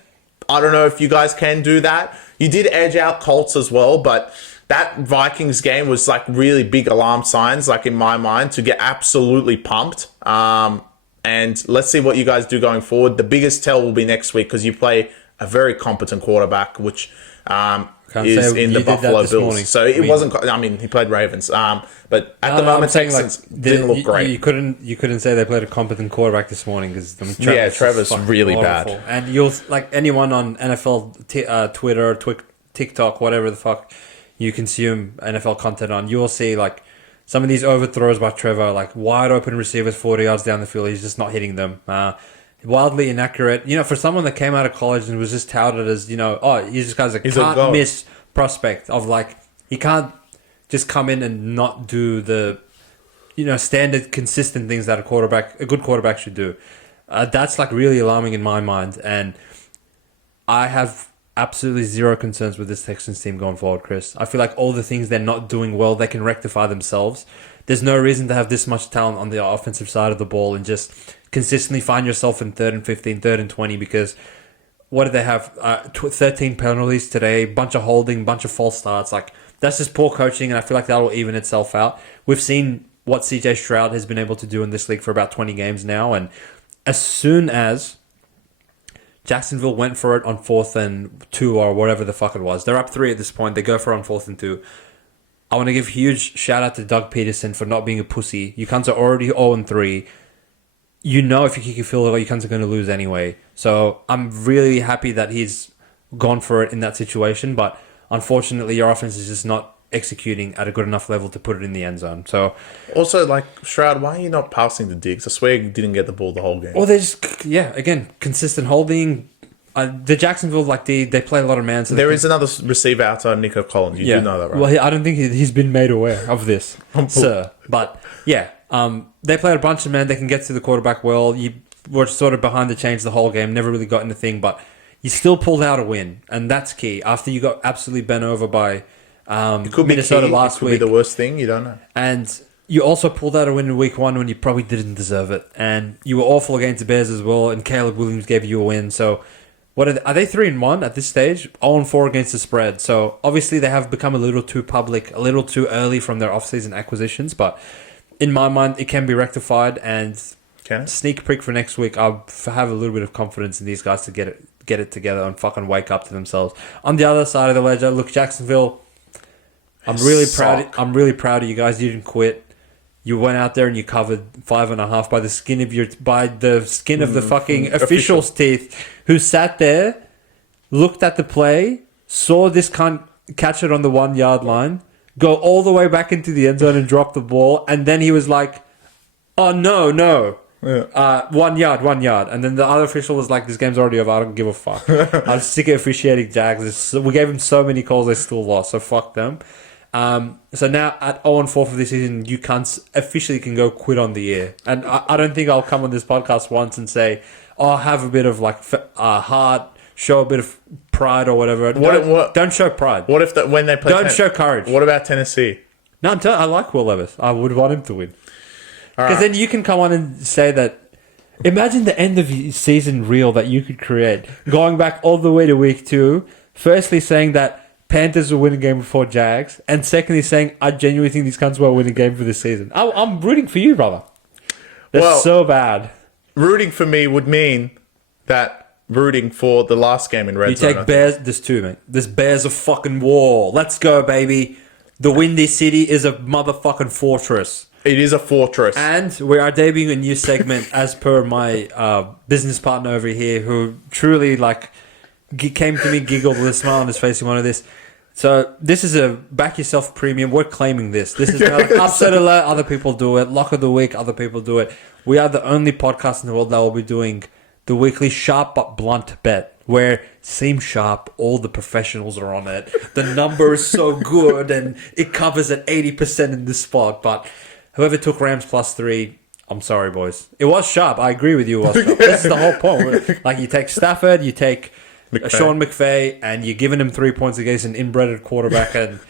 I don't know if you guys can do that. You did edge out Colts as well, but that Vikings game was really big alarm signs, in my mind, to get absolutely pumped. And let's see what you guys do going forward. The biggest tell will be next week, because you play a very competent quarterback, which is in the Buffalo Bills. Morning. So it wasn't. I mean, he played Ravens. But at the moment, Texans didn't look great. You couldn't say they played a competent quarterback this morning, because Trevor's really bad. And you'll anyone on NFL Twitter, TikTok, whatever the fuck you consume NFL content on, you'll see some of these overthrows by Trevor, wide open receivers 40 yards down the field. He's just not hitting them. Wildly inaccurate. For someone that came out of college and was just touted as, he's just a can't miss prospect of he can't just come in and not do the, standard consistent things that a good quarterback should do. That's really alarming in my mind. And I have absolutely zero concerns with this Texans team going forward, Chris. I feel like all the things they're not doing well, they can rectify themselves. There's no reason to have this much talent on the offensive side of the ball and just consistently find yourself in 3rd and 15, 3rd and 20, because what did they have? 13 penalties today, bunch of holding, bunch of false starts. That's just poor coaching, and I feel like that will even itself out. We've seen what CJ Stroud has been able to do in this league for about 20 games now, and as soon as Jacksonville went for it on 4th and 2 or whatever the fuck it was. They're up 3 at this point. They go for it on 4th and 2. I want to give huge shout out to Doug Peterson for not being a pussy. You cunts are already 0 and 3. You know if you kick your field goal, you cunts are going to lose anyway. So I'm really happy that he's gone for it in that situation. But unfortunately, your offense is just not executing at a good enough level to put it in the end zone. So also, like, Shroud, why are you not passing the Diggs? I swear you didn't get the ball the whole game. Well, they just, again, consistent holding. The Jacksonville, like, they play a lot of man. So there is another receiver outside Nico Collins. You do know that, right? Well, I don't think he's been made aware of this, sir. But, yeah, they played a bunch of man. They can get to the quarterback well. You were sort of behind the chains the whole game. Never really got anything, but you still pulled out a win. And that's key. After you got absolutely bent over by Minnesota last week. It could be the worst thing. You don't know. And you also pulled out a win in week 1 when you probably didn't deserve it. And you were awful against the Bears as well. And Caleb Williams gave you a win. So what are they 3-1 at this stage? 0-4 against the spread. So obviously they have become a little too public, a little too early from their offseason acquisitions. But in my mind, it can be rectified. And sneak peek for next week, I'll have a little bit of confidence in these guys to get it together and fucking wake up to themselves. On the other side of the ledger, look, Jacksonville, I'm really proud of you guys. You didn't quit. You went out there and you covered 5.5 by the skin of the fucking officials' teeth, who sat there, looked at the play, saw this cunt catch it on the 1 yard line, go all the way back into the end zone and drop the ball, and then he was like, "Oh no." Yeah. 1 yard. And then the other official was like, "This game's already over. I don't give a fuck." I'm sick of officiating Jags. We gave them so many calls, they still lost. So fuck them. So now at 0-4 for this season, you cunts officially can go quit on the year. And I don't think I'll come on this podcast once and say, "Oh, have a bit of like heart, show a bit of pride or whatever." Don't show pride. What if when they play? Don't show courage. What about Tennessee? No, I like Will Levis. I would want him to win. Because then you can come on and say that. Imagine the end of season reel that you could create, going back all the way to week 2. Firstly, saying that Panthers will win a game before Jags, and secondly, saying I genuinely think these cunts will win a game for this season. I'm rooting for you, brother. That's so bad. Rooting for me would mean that rooting for the last game in red zone. You take Bears. There's 2, mate. There's Bears of fucking war. Let's go, baby. The Windy City is a motherfucking fortress. It is a fortress. And we are debuting a new segment as per my business partner over here, who truly came to me, giggled with a smile on his face. He wanted this. So this is a back yourself premium. We're claiming this. This is not upset alert. Other people do it. Lock of the week. Other people do it. We are the only podcast in the world that will be doing the weekly sharp but blunt bet, where seem sharp, all the professionals are on it. The number is so good and it covers at 80% in this spot. But whoever took Rams +3, I'm sorry, boys. It was sharp. I agree with you. It was sharp. This is the whole point. Like, you take Stafford, you take Sean McVay, and you're giving him 3 points against an inbred quarterback, and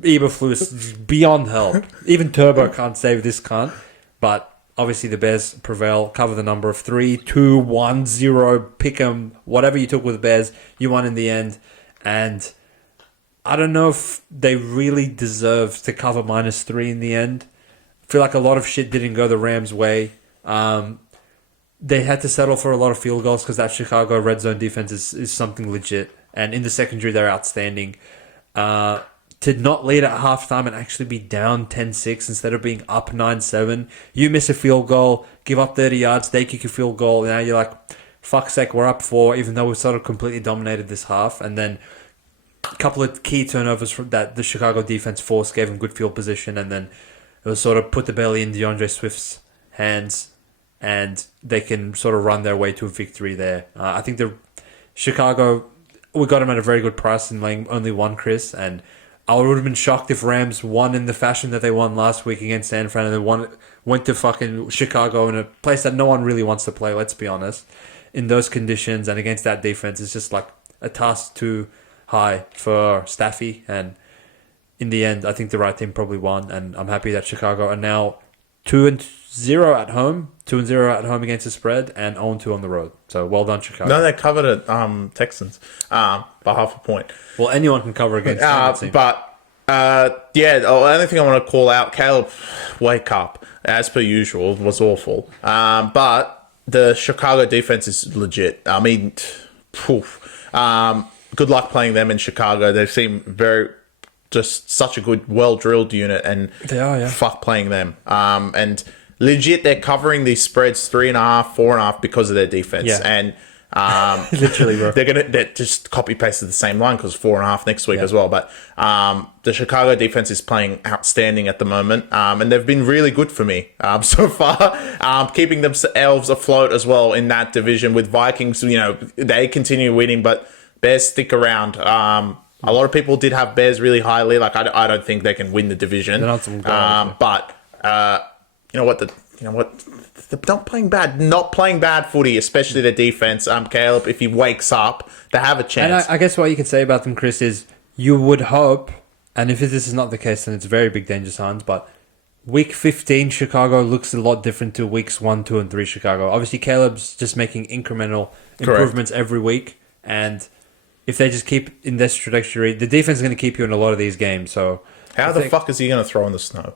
Eberflus is beyond help. Even Turbo can't save this cunt. But obviously the Bears prevail, cover the number of 3, 2, 1, 0, pick 'em, whatever you took with the Bears, you won in the end. And I don't know if they really deserve to cover -3 in the end. I feel like a lot of shit didn't go the Rams' way. They had to settle for a lot of field goals because that Chicago red zone defense is something legit. And in the secondary, they're outstanding. To not lead at halftime and actually be down 10-6 instead of being up 9-7. You miss a field goal, give up 30 yards, they kick a field goal. Now you're like, fuck's sake, we're up 4, even though we sort of completely dominated this half. And then a couple of key turnovers from that the Chicago defense forced, gave them good field position. And then it was sort of put the belly in DeAndre Swift's hands, and they can sort of run their way to a victory there. I think the Chicago, we got them at a very good price in laying only 1, Chris, and I would have been shocked if Rams won in the fashion that they won last week against San Fran, and they went to fucking Chicago in a place that no one really wants to play, let's be honest. In those conditions and against that defense, it's just like a task too high for Staffy, and in the end, I think the right team probably won, and I'm happy that Chicago are now 2-0 at home, 2-0 at home against the spread, and 0-2 on the road. So well done, Chicago. No, they covered it, Texans, by half a point. Well, anyone can cover against team. But the only thing I want to call out, Caleb, wake up, as per usual, was awful. But the Chicago defense is legit. I mean, poof. Good luck playing them in Chicago. They seem just such a good, well-drilled unit, and they are, yeah. Fuck playing them. And legit, they're covering these spreads 3.5, 4.5 because of their defense. Yeah. And literally, bro. They're just copy pasted the same line because 4.5 next week as well. But the Chicago defense is playing outstanding at the moment, and they've been really good for me so far, keeping themselves afloat as well in that division. With Vikings, you know, they continue winning, but Bears stick around. A lot of people did have Bears really highly. Like I don't think they can win the division. They're not some guys, but you know what? They're not playing bad footy, especially their defense. Caleb, if he wakes up, they have a chance. And I guess what you can say about them, Chris, is you would hope, and if this is not the case, then it's very big danger signs, but week 15 Chicago looks a lot different to weeks 1, 2, and 3 Chicago. Obviously, Caleb's just making incremental improvements every week, and if they just keep in this trajectory, the defense is going to keep you in a lot of these games. So how the fuck is he going to throw in the snow?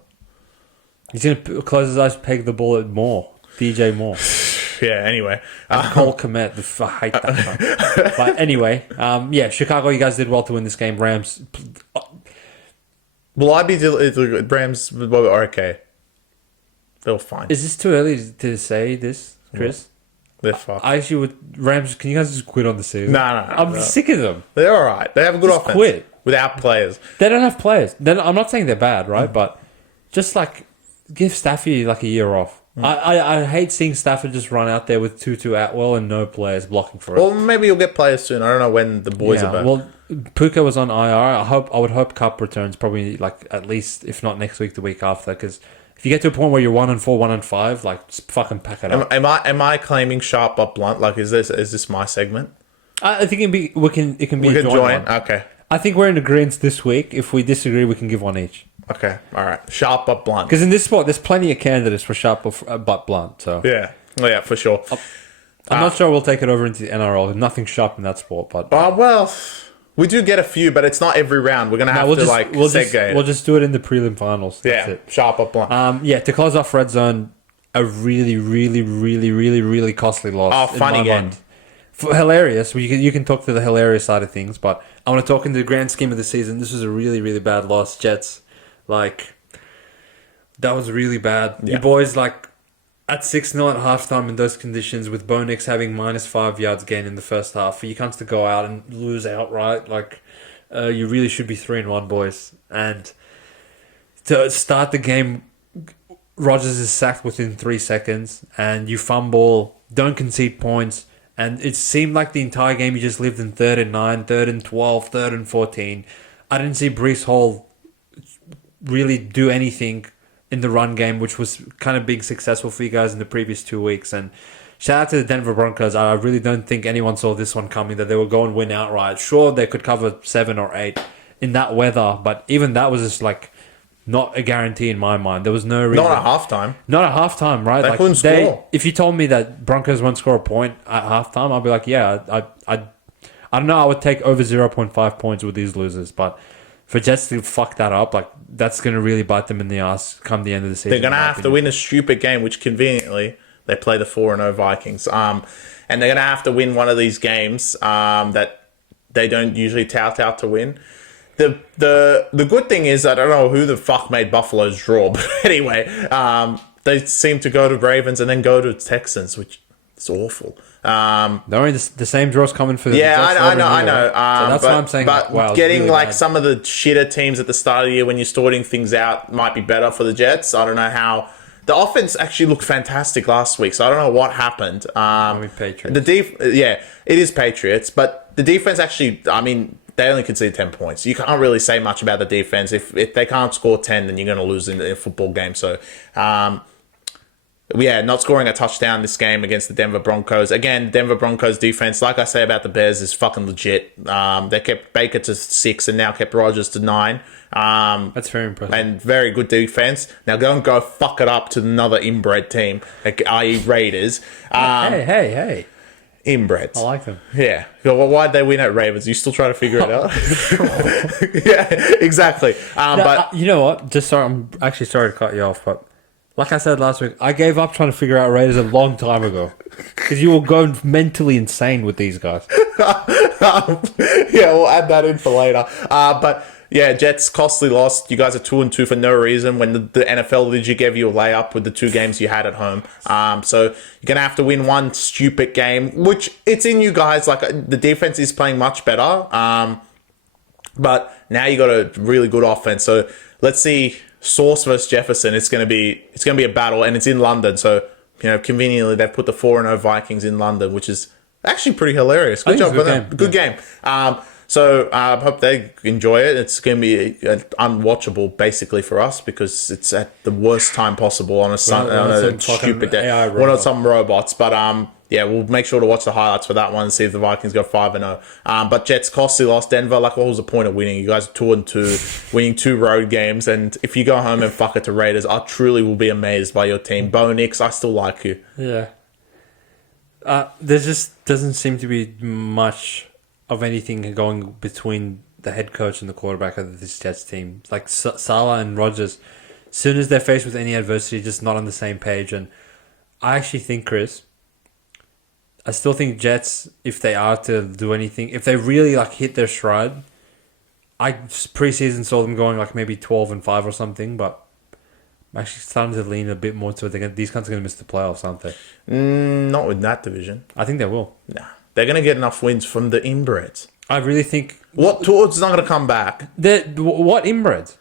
He's going to close his eyes, peg the ball at Moore. DJ Moore. Yeah, anyway. Cole Kmet. I hate that guy. But anyway, Chicago, you guys did well to win this game. Rams. Will I be... Rams are okay. They're fine. Is this too early to say this, Chris? They're fucked. I actually would... Rams, can you guys just quit on the season? No. I'm sick of them. They're all right. They have a good Just offense. quit. Without players. They don't have players. I'm not saying they're bad, right? But just like... Give Staffy like a year off. I hate seeing Stafford just run out there with Tutu Atwell and no players blocking for it. Well, maybe you'll get players soon. I don't know when the boys are back. Well, Puka was on IR. I would hope Cup returns probably like at least if not next week, the week after. Because if you get to a point where you're 1-4, 1-5, like just fucking pack it up. Am I claiming sharp but blunt? Like is this my segment? I think it can be We a can joint join. one. Okay. I think we're in agreement this week. If we disagree, we can give one each. Okay, all right. Sharp but blunt. Because in this sport, there's plenty of candidates for sharp but blunt. So yeah, for sure. I'm not sure we'll take it over into the NRL. Nothing sharp in that sport, but well, we do get a few, but it's not every round. We're gonna have to segregate. We'll just do it in the prelim finals. That's it. Sharp but blunt. To close off Red Zone, a really, really, really, really, really costly loss. Oh, funny game. Hilarious. You can talk to the hilarious side of things, but I want to talk in the grand scheme of the season. This was a really, really bad loss. Jets. Like, that was really bad. Yeah. You boys, like, at 6-0 at halftime in those conditions, with Bo Nix having -5 yards gain in the first half, for you cunts to go out and lose outright, like, you really should be 3-1, boys. And to start the game, Rodgers is sacked within 3 seconds, and you fumble, don't concede points, and it seemed like the entire game you just lived in 3rd and 9, 3rd and 12, 3rd and 14. I didn't see Breece Hall really do anything in the run game, which was kind of being successful for you guys in the previous 2 weeks. And shout out to the Denver Broncos. I really don't think anyone saw this one coming, that they would go and win outright. Sure, they could cover 7 or 8 in that weather, but even that was just like not a guarantee in my mind. There was no reason. Not at halftime. Not at halftime, right? They couldn't score. If you told me that Broncos won't score a point at halftime, I'd be like, yeah, I don't know. I would take over 0.5 points with these losers, but for Jets to fuck that up, like, that's going to really bite them in the ass come the end of the season. They're going to have to win a stupid game, which conveniently they play the 4-0 Vikings. And they're going to have to win one of these games that they don't usually tout out to win. The good thing is, I don't know who the fuck made Buffalo's draw, but anyway, they seem to go to Ravens and then go to Texans, which is awful. The same draw's coming for the Jets. I know. So that's why I'm saying. But wow, getting really like bad. some of the shitter teams at the start of the year when you're sorting things out might be better for the Jets. I don't know how. The offense actually looked fantastic last week, so I don't know what happened. Patriots. It is Patriots, but the defense actually, I mean, they only conceded 10 points. You can't really say much about the defense. If they can't score 10, then you're going to lose in a football game. So, not scoring a touchdown this game against the Denver Broncos. Again, Denver Broncos defense, like I say about the Bears, is fucking legit. They kept Baker to 6 and now kept Rodgers to 9. That's very impressive. And very good defense. Now go and go fuck it up to another inbred team, like, i.e. Raiders. Hey. Inbreds. I like them. Yeah. Well, why'd they win at Ravens? You still trying to figure it out? Yeah, exactly. But you know what? I'm actually sorry to cut you off, but Like I said last week, I gave up trying to figure out Raiders a long time ago. Because you will go mentally insane with these guys. Yeah, we'll add that in for later. But yeah, Jets costly loss. You guys are 2-2 for no reason when the NFL legit gave you a layup with the 2 games you had at home. So you're going to have to win one stupid game, which it's in you guys. Like the defense is playing much better. But now you got a really good offense. So let's see Sauce versus Jefferson. It's going to be a battle, and it's in London. So, conveniently they've put the 4-0 Vikings in London, which is actually pretty hilarious. Good job for them. Good game. So I hope they enjoy it. It's going to be unwatchable basically for us because it's at the worst time possible on a stupid day. One of some robots, but yeah, we'll make sure to watch the highlights for that one and see if the Vikings go 5-0. But Jets costly lost. Denver, like, what was the point of winning? You guys are 2-2, winning 2 road games, and if you go home and fuck it to Raiders, I truly will be amazed by your team. Bo Nix, I still like you. Yeah. There just doesn't seem to be much of anything going between the head coach and the quarterback of this Jets team. Like Salah and Rodgers, as soon as they're faced with any adversity, just not on the same page. And I actually think, Chris, I still think Jets, if they are to do anything, if they really hit their stride, I preseason saw them going maybe 12-5 or something, but I'm actually starting to lean a bit more to it. These guys are going to miss the playoffs, aren't they? Not with that division. I think they will. Nah. They're going to get enough wins from the inbreds. I really think... Towards not going to come back? What inbreds?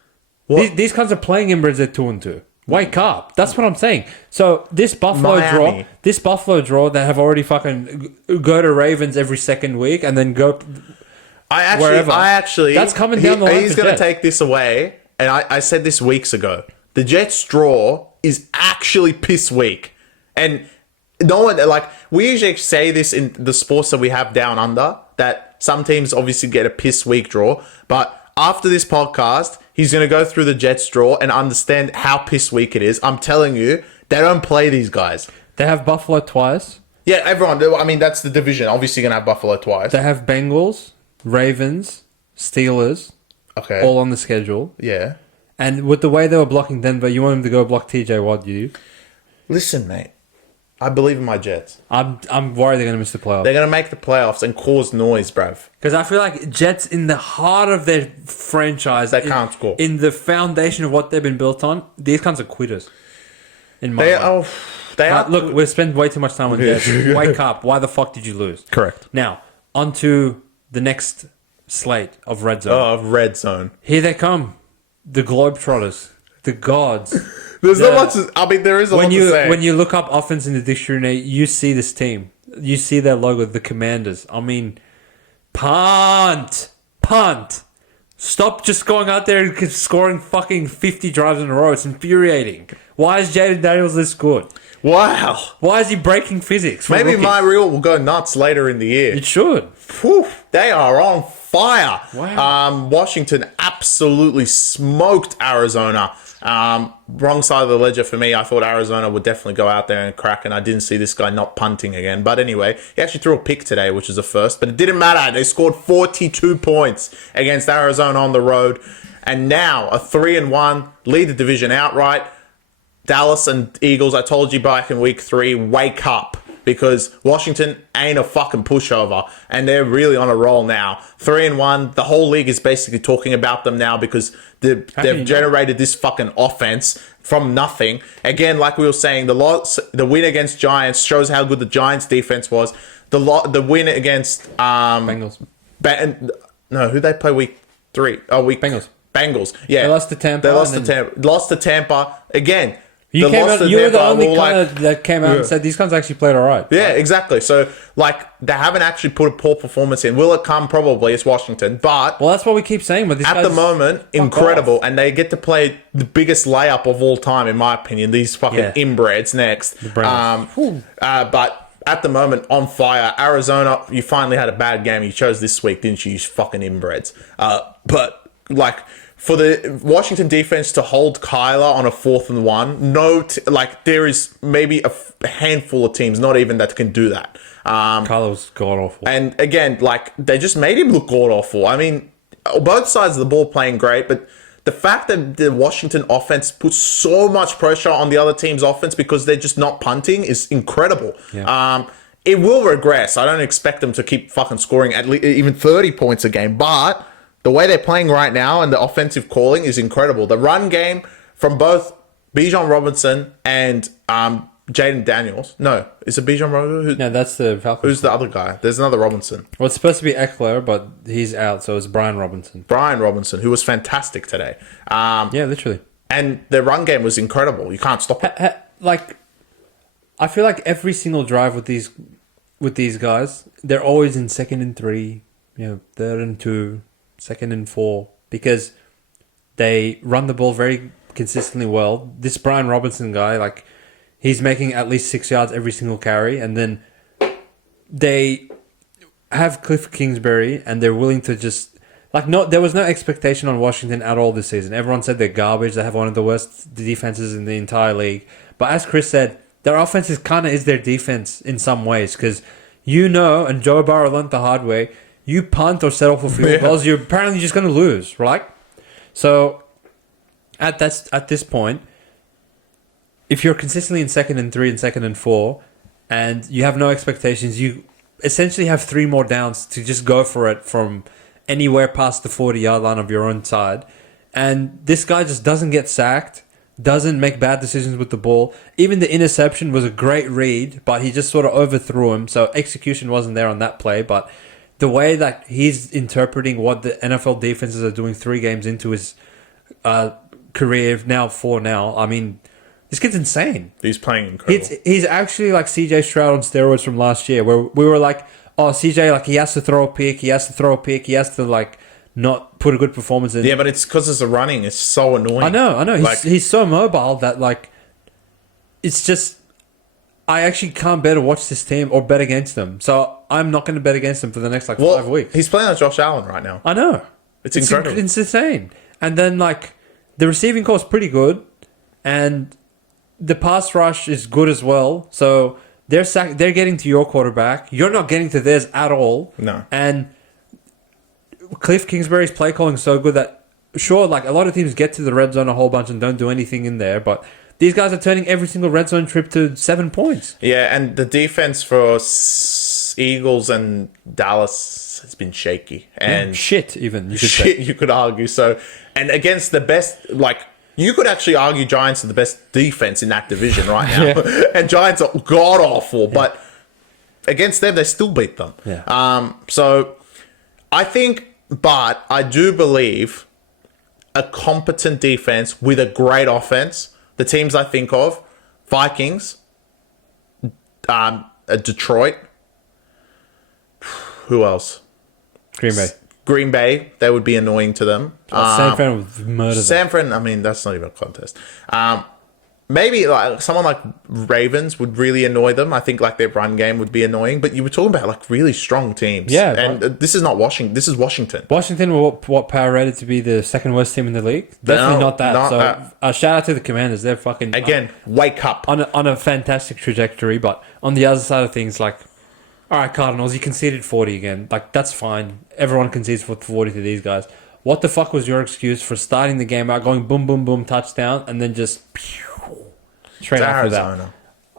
These guys are playing inbreds at 2-2. Wake up. That's what I'm saying. So this Buffalo draw, they have already fucking go to Ravens every second week and then go wherever. That's coming down the line. He's going to take this away, and I said this weeks ago. The Jets draw is actually piss weak. And no one, we usually say this in the sports that we have down under, that some teams obviously get a piss weak draw, but after this podcast, he's going to go through the Jets draw and understand how piss weak it is. I'm telling you, they don't play these guys. They have Buffalo twice. Yeah, everyone. I mean, that's the division. Obviously, you're going to have Buffalo twice. They have Bengals, Ravens, Steelers, all on the schedule. Yeah. And with the way they were blocking Denver, you want them to go block TJ Watt, do you? Listen, mate. I believe in my Jets. I'm worried they're going to miss the playoffs. They're going to make the playoffs and cause noise, bruv. Because I feel like Jets, in the heart of their franchise... They can't score. In the foundation of what they've been built on, these kinds of quitters. In my mind. They are... Look, we've spent way too much time on Jets. Wake up. Why the fuck did you lose? Correct. Now, on to the next slate of Red Zone. Oh, of Red Zone. Here they come. The Globetrotters. The gods. There's not much... there is a lot to say. When you look up offense in the dictionary, you see this team. You see their logo, the Commanders. I mean, punt. Stop just going out there and scoring fucking 50 drives in a row. It's infuriating. Why is Jayden Daniels this good? Wow. Why is he breaking physics? Maybe rookies? My reel will go nuts later in the year. It should. Whew, they are on fire. Wow. Washington absolutely smoked Arizona. Wrong side of the ledger for me. I thought Arizona would definitely go out there and crack, and I didn't see this guy not punting again. But anyway, he actually threw a pick today, which is a first, but it didn't matter. They scored 42 points against Arizona on the road, and now a 3-1, lead the division outright. Dallas and Eagles, I told you back in week 3, wake up, because Washington ain't a fucking pushover, and they're really on a roll now. 3-1. The whole league is basically talking about them now because they've generated this fucking offense from nothing. Again, like we were saying, the win against Giants shows how good the Giants defense was. The win against Bengals. Who they play week 3? Bengals. Yeah, they lost to Tampa. Lost to Tampa again. You were the only that came out and said these guys actually played all right. Yeah, exactly. So, they haven't actually put a poor performance in. Will it come? Probably. It's Washington. But... Well, that's what we keep saying. But at the moment, incredible. And they get to play the biggest layup of all time, in my opinion. These fucking inbreds next. But at the moment, on fire. Arizona, you finally had a bad game. You chose this week, didn't you? You fucking inbreds. For the Washington defense to hold Kyler on a 4th and 1, there is maybe a handful of teams, not even that can do that. Kyler was god-awful. And again, they just made him look god-awful. I mean, both sides of the ball playing great, but the fact that the Washington offense puts so much pressure on the other team's offense because they're just not punting is incredible. Yeah. It will regress. I don't expect them to keep fucking scoring at least even 30 points a game, but the way they're playing right now and the offensive calling is incredible. The run game from both Bijan Robinson and Jayden Daniels. No, is it Bijan Robinson? No, that's the Falcons. Who's the other guy? There's another Robinson. Well, it's supposed to be Eckler, but he's out, so it's Brian Robinson. Brian Robinson, who was fantastic today. Yeah, literally. And their run game was incredible. You can't stop it. Like, I feel like every single drive with these guys, they're always in 2nd and 3, 3rd and 2, 2nd and 4, because they run the ball very consistently well. This Brian Robinson guy, like, he's making at least 6 yards every single carry, and then they have Cliff Kingsbury, and they're willing to just there was no expectation on Washington at all this season. Everyone said they're garbage. They have one of the worst defenses in the entire league. But as Chris said, their offense is their defense in some ways, because and Joe Burrow learned the hard way. You punt or settle for field goals, you're apparently just going to lose, right? So at this point, if you're consistently in 2nd and 3 and 2nd and 4, and you have no expectations, you essentially have 3 more downs to just go for it from anywhere past the 40-yard line of your own side. And this guy just doesn't get sacked, doesn't make bad decisions with the ball. Even the interception was a great read, but he just sort of overthrew him, so execution wasn't there on that play. But the way that he's interpreting what the NFL defenses are doing 3 games into his career, now 4 now, I mean, this kid's insane. He's playing incredible. He's actually like CJ Stroud on steroids from last year, where we were like, oh, CJ, like, he has to throw a pick, he has to, like, not put a good performance in. Yeah, but it's because it's the running. It's so annoying. I know. Like, he's so mobile that, like, it's just, I actually can't bear to watch this team or bet against them. So I'm not going to bet against them for the next, 5 weeks. He's playing like Josh Allen right now. I know. It's incredible. It's insane. And then, like, the receiving core is pretty good, and the pass rush is good as well. So they're getting to your quarterback. You're not getting to theirs at all. No. And Cliff Kingsbury's play calling is so good that, sure, like, a lot of teams get to the red zone a whole bunch and don't do anything in there, but these guys are turning every single red zone trip to 7 points. Yeah, and the defense for Eagles and Dallas has been shaky. And shit, even, you could say. You could argue so. And against the best, like, you could actually argue Giants are the best defense in that division right now. Yeah. And Giants are god-awful, but against them, they still beat them. Yeah. So I think, but I do believe a competent defense with a great offense, the teams I think of, Vikings, Detroit, who else? Green Bay, they would be annoying to them. San Fran would murder them. San Fran, I mean, that's not even a contest. Maybe like someone like Ravens would really annoy them. I think like their run game would be annoying. But you were talking about like really strong teams. Yeah. And this is not Washington. This is Washington. Washington were what power rated to be the 2nd worst team in the league? Definitely not that. Shout out to the Commanders. They're fucking... Again, wake up. On a fantastic trajectory. But on the other side of things, like... All right, Cardinals, you conceded 40 again. Like, that's fine. Everyone concedes for 40 to these guys. What the fuck was your excuse for starting the game out, going boom, boom, boom, touchdown, and then just straight after that?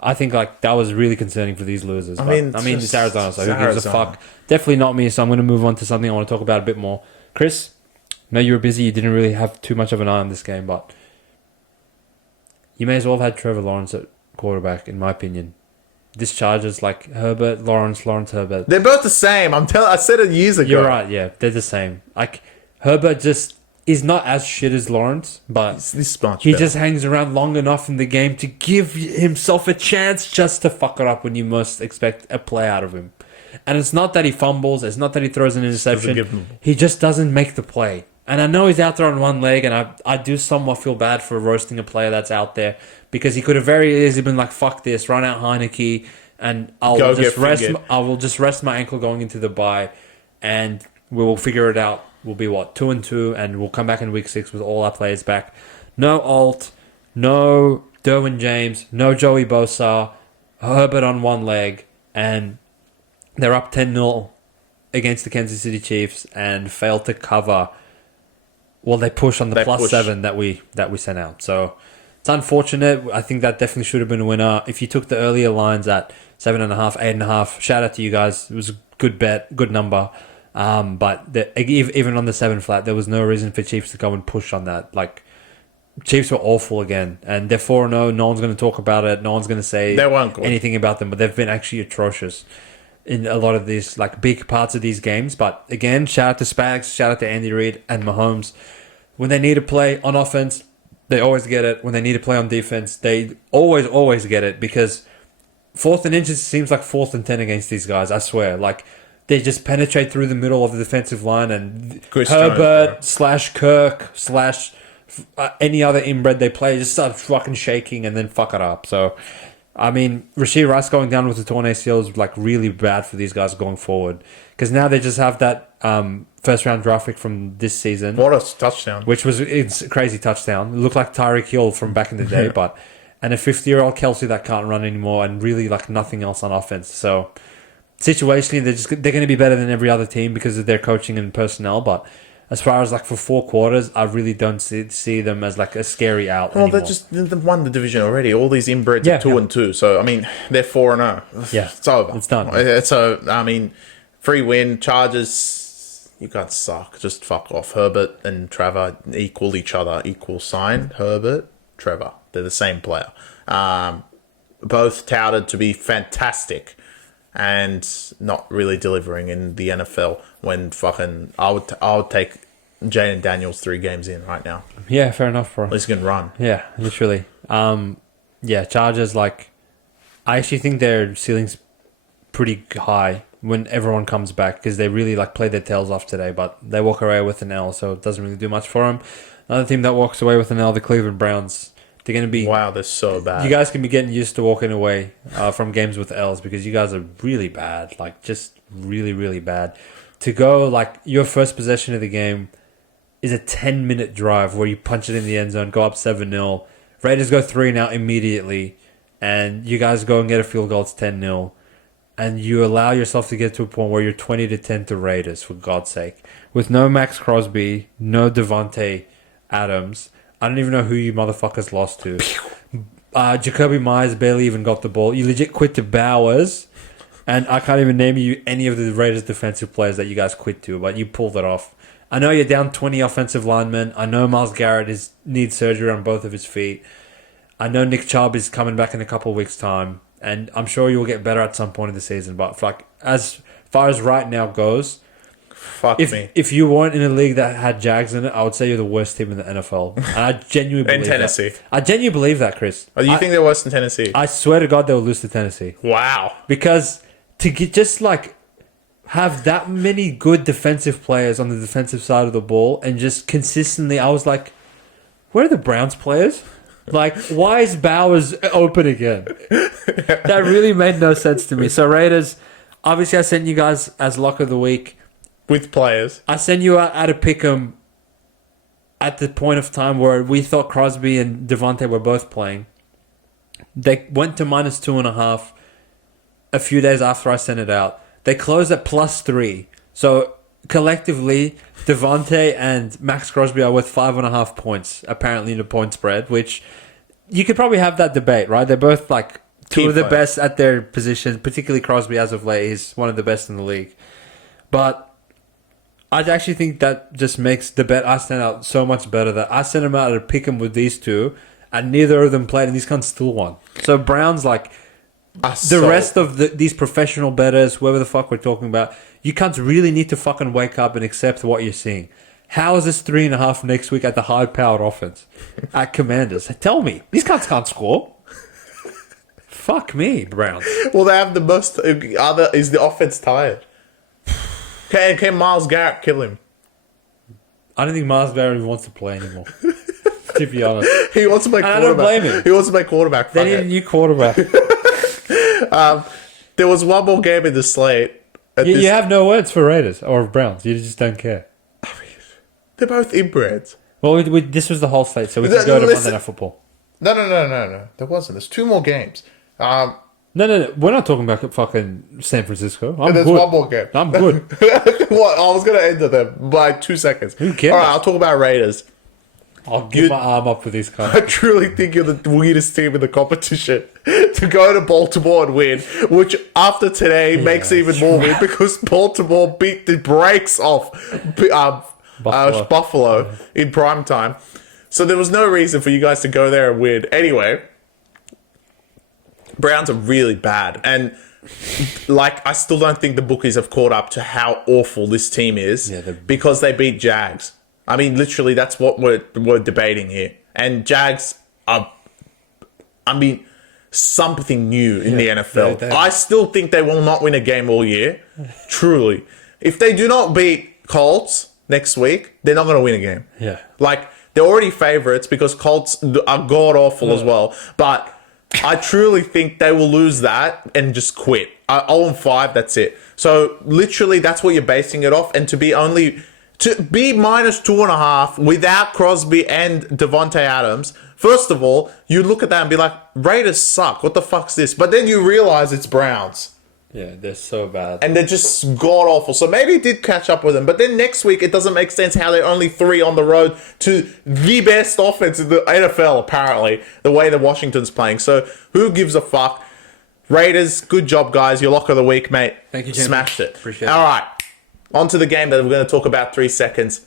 I think, like, that was really concerning for these losers. I mean, it's Arizona, so who gives a fuck? Definitely not me, so I'm going to move on to something I want to talk about a bit more. Chris, I know you were busy. You didn't really have too much of an eye on this game, but you may as well have had Trevor Lawrence at quarterback, in my opinion. This Chargers, like Herbert, Lawrence, Herbert. They're both the same. I said it years ago. You're right, yeah. They're the same. Like, Herbert just is not as shit as Lawrence, but he just hangs around long enough in the game to give himself a chance just to fuck it up when you most expect a play out of him. And it's not that he fumbles. It's not that he throws an interception. He just doesn't make the play. And I know he's out there on one leg, and I do somewhat feel bad for roasting a player that's out there, because he could have very easily been like, fuck this, run out Heineke, and I will just rest my ankle going into the bye, and we will figure it out. We'll be, 2-2, and we'll come back in week 6 with all our players back. No Alt, no Derwin James, no Joey Bosa, Herbert on one leg, and they're up 10-0 against the Kansas City Chiefs and failed to cover Well, they push on the +7 that we sent out. So it's unfortunate. I think that definitely should have been a winner. If you took the earlier lines at 7.5, 8.5, shout out to you guys. It was a good bet, good number. But even on the 7 flat, there was no reason for Chiefs to go and push on that. Like, Chiefs were awful again, and they're 4-0. No one's going to talk about it. No one's going to say anything about them, but they've been actually atrocious in a lot of these like big parts of these games. But again, shout out to Spags, shout out to Andy Reid and Mahomes. When they need to play on offense, they always get it. When they need to play on defense, they always get it, because 4th and inches seems like 4th and 10 against these guys. I swear, like they just penetrate through the middle of the defensive line, and Herbert / Kirk / any other inbred they play just start fucking shaking and then fuck it up. So, I mean, Rashid Rice going down with the torn ACL is like really bad for these guys going forward, because now they just have that first round draft pick from this season. What a touchdown! It's a crazy touchdown. It looked like Tyreek Hill from back in the day, and a 50-year-old Kelsey that can't run anymore, and really like nothing else on offense. So situationally, they're going to be better than every other team because of their coaching and personnel, but as far as like for 4 quarters, I really don't see them as like a scary out anymore. They've won the division already. All these inbreds are 2-2. So I mean, they're 4-0. Yeah, it's over. It's done. So I mean, free win. Chargers, you guys suck. Just fuck off. Herbert and Trevor equal each other. Equal sign. Herbert, Trevor. They're the same player. Both touted to be fantastic, and not really delivering in the NFL. When fucking, I would take Jayden Daniels 3 games in right now. Yeah, fair enough, bro. He's gonna run. Yeah, literally. Chargers, like, I actually think their ceiling's pretty high when everyone comes back, because they really like play their tails off today, but they walk away with an L, so it doesn't really do much for them. Another team that walks away with an L, the Cleveland Browns. They're going to be... Wow, they're so bad. You guys can be getting used to walking away from games with L's, because you guys are really bad. Like, just really, really bad. To go, like, your first possession of the game is a 10-minute drive where you punch it in the end zone, go up 7-0. Raiders go 3-0 immediately, and you guys go and get a field goal, it's 10-0. And you allow yourself to get to a point where you're 20-10 to Raiders, for God's sake. With no Max Crosby, no Devontae Adams... I don't even know who you motherfuckers lost to. Jacoby Myers barely even got the ball. You legit quit to Bowers, and I can't even name you any of the Raiders defensive players that you guys quit to, but you pulled it off. I know you're down 20 offensive linemen. I know Myles Garrett needs surgery on both of his feet. I know Nick Chubb is coming back in a couple of weeks' time, and I'm sure you'll get better at some point in the season. But like, as far as right now goes... If you weren't in a league that had Jags in it, I would say you're the worst team in the NFL. And I genuinely believe in Tennessee. That. I genuinely believe that, Chris. Oh, you think they're worse than Tennessee? I swear to God, they'll lose to Tennessee. Wow. Because to just like have that many good defensive players on the defensive side of the ball, and just consistently, I was like, where are the Browns players? Like, why is Bowers open again? That really made no sense to me. So Raiders, obviously I sent you guys as lock of the week. With players. I sent you out of Pick'em at the point of time where we thought Crosby and Devontae were both playing. They went to -2.5 a few days after I sent it out. They closed at +3. So collectively, Devontae and Max Crosby are worth 5.5 points, apparently in the point spread, which you could probably have that debate, right? They're both like two of the best at their position, particularly Crosby as of late. He's one of the best in the league. But I actually think that just makes the bet I sent out so much better, that I sent them out to pick them with these two, and neither of them played, and these cunts still won. So Browns, like, rest of these professional bettors, whoever the fuck we're talking about, you cunts really need to fucking wake up and accept what you're seeing. How is this 3.5 next week at the high-powered offense at Commanders? Tell me. These cunts can't score. Fuck me, Browns. Well, they have the most... Is the offense tired? Can Myles Garrett kill him? I don't think Myles Garrett wants to play anymore. To be honest, he wants to play quarterback. I don't blame him. He wants to play quarterback. They need a new quarterback. There was one more game in the slate. You have no words for Raiders or Browns. You just don't care. I mean, they're both inbreds. Well, this was the whole slate, so we could go to Monday Night Football. No. There wasn't. There's 2 more games. No. We're not talking about fucking San Francisco. I'm There's good. one more game. I'm good. What? I was going to end it there by 2 seconds. Who cares? All right, I'll talk about Raiders. I'll give my arm up for this I guy. truly think you're the weirdest team in the competition to go to Baltimore and win, which after today makes it even more weird because Baltimore beat the brakes off Buffalo in prime time. So there was no reason for you guys to go there and win. Anyway, Browns are really bad. And I still don't think the bookies have caught up to how awful this team is because they beat Jags. I mean, literally, that's what we're debating here. And Jags are, something new in the NFL. I still think they will not win a game all year. Truly. If they do not beat Colts next week, they're not going to win a game. Yeah. They're already favorites because Colts are god-awful as well. But I truly think they will lose that and just quit. 0-5, that's it. So, literally, that's what you're basing it off. And to be minus 2.5 without Crosby and Devontae Adams, first of all, you look at that and be like, Raiders suck. What the fuck's this? But then you realize it's Browns. Yeah, they're so bad. And they're just god-awful. So maybe it did catch up with them. But then next week, it doesn't make sense how they're only 3 on the road to the best offense in the NFL, apparently, the way that Washington's playing. So who gives a fuck? Raiders, good job, guys. Your lock of the week, mate. Thank you, Jim. Smashed it. Appreciate it. All right. On to the game that we're going to talk about 3 seconds.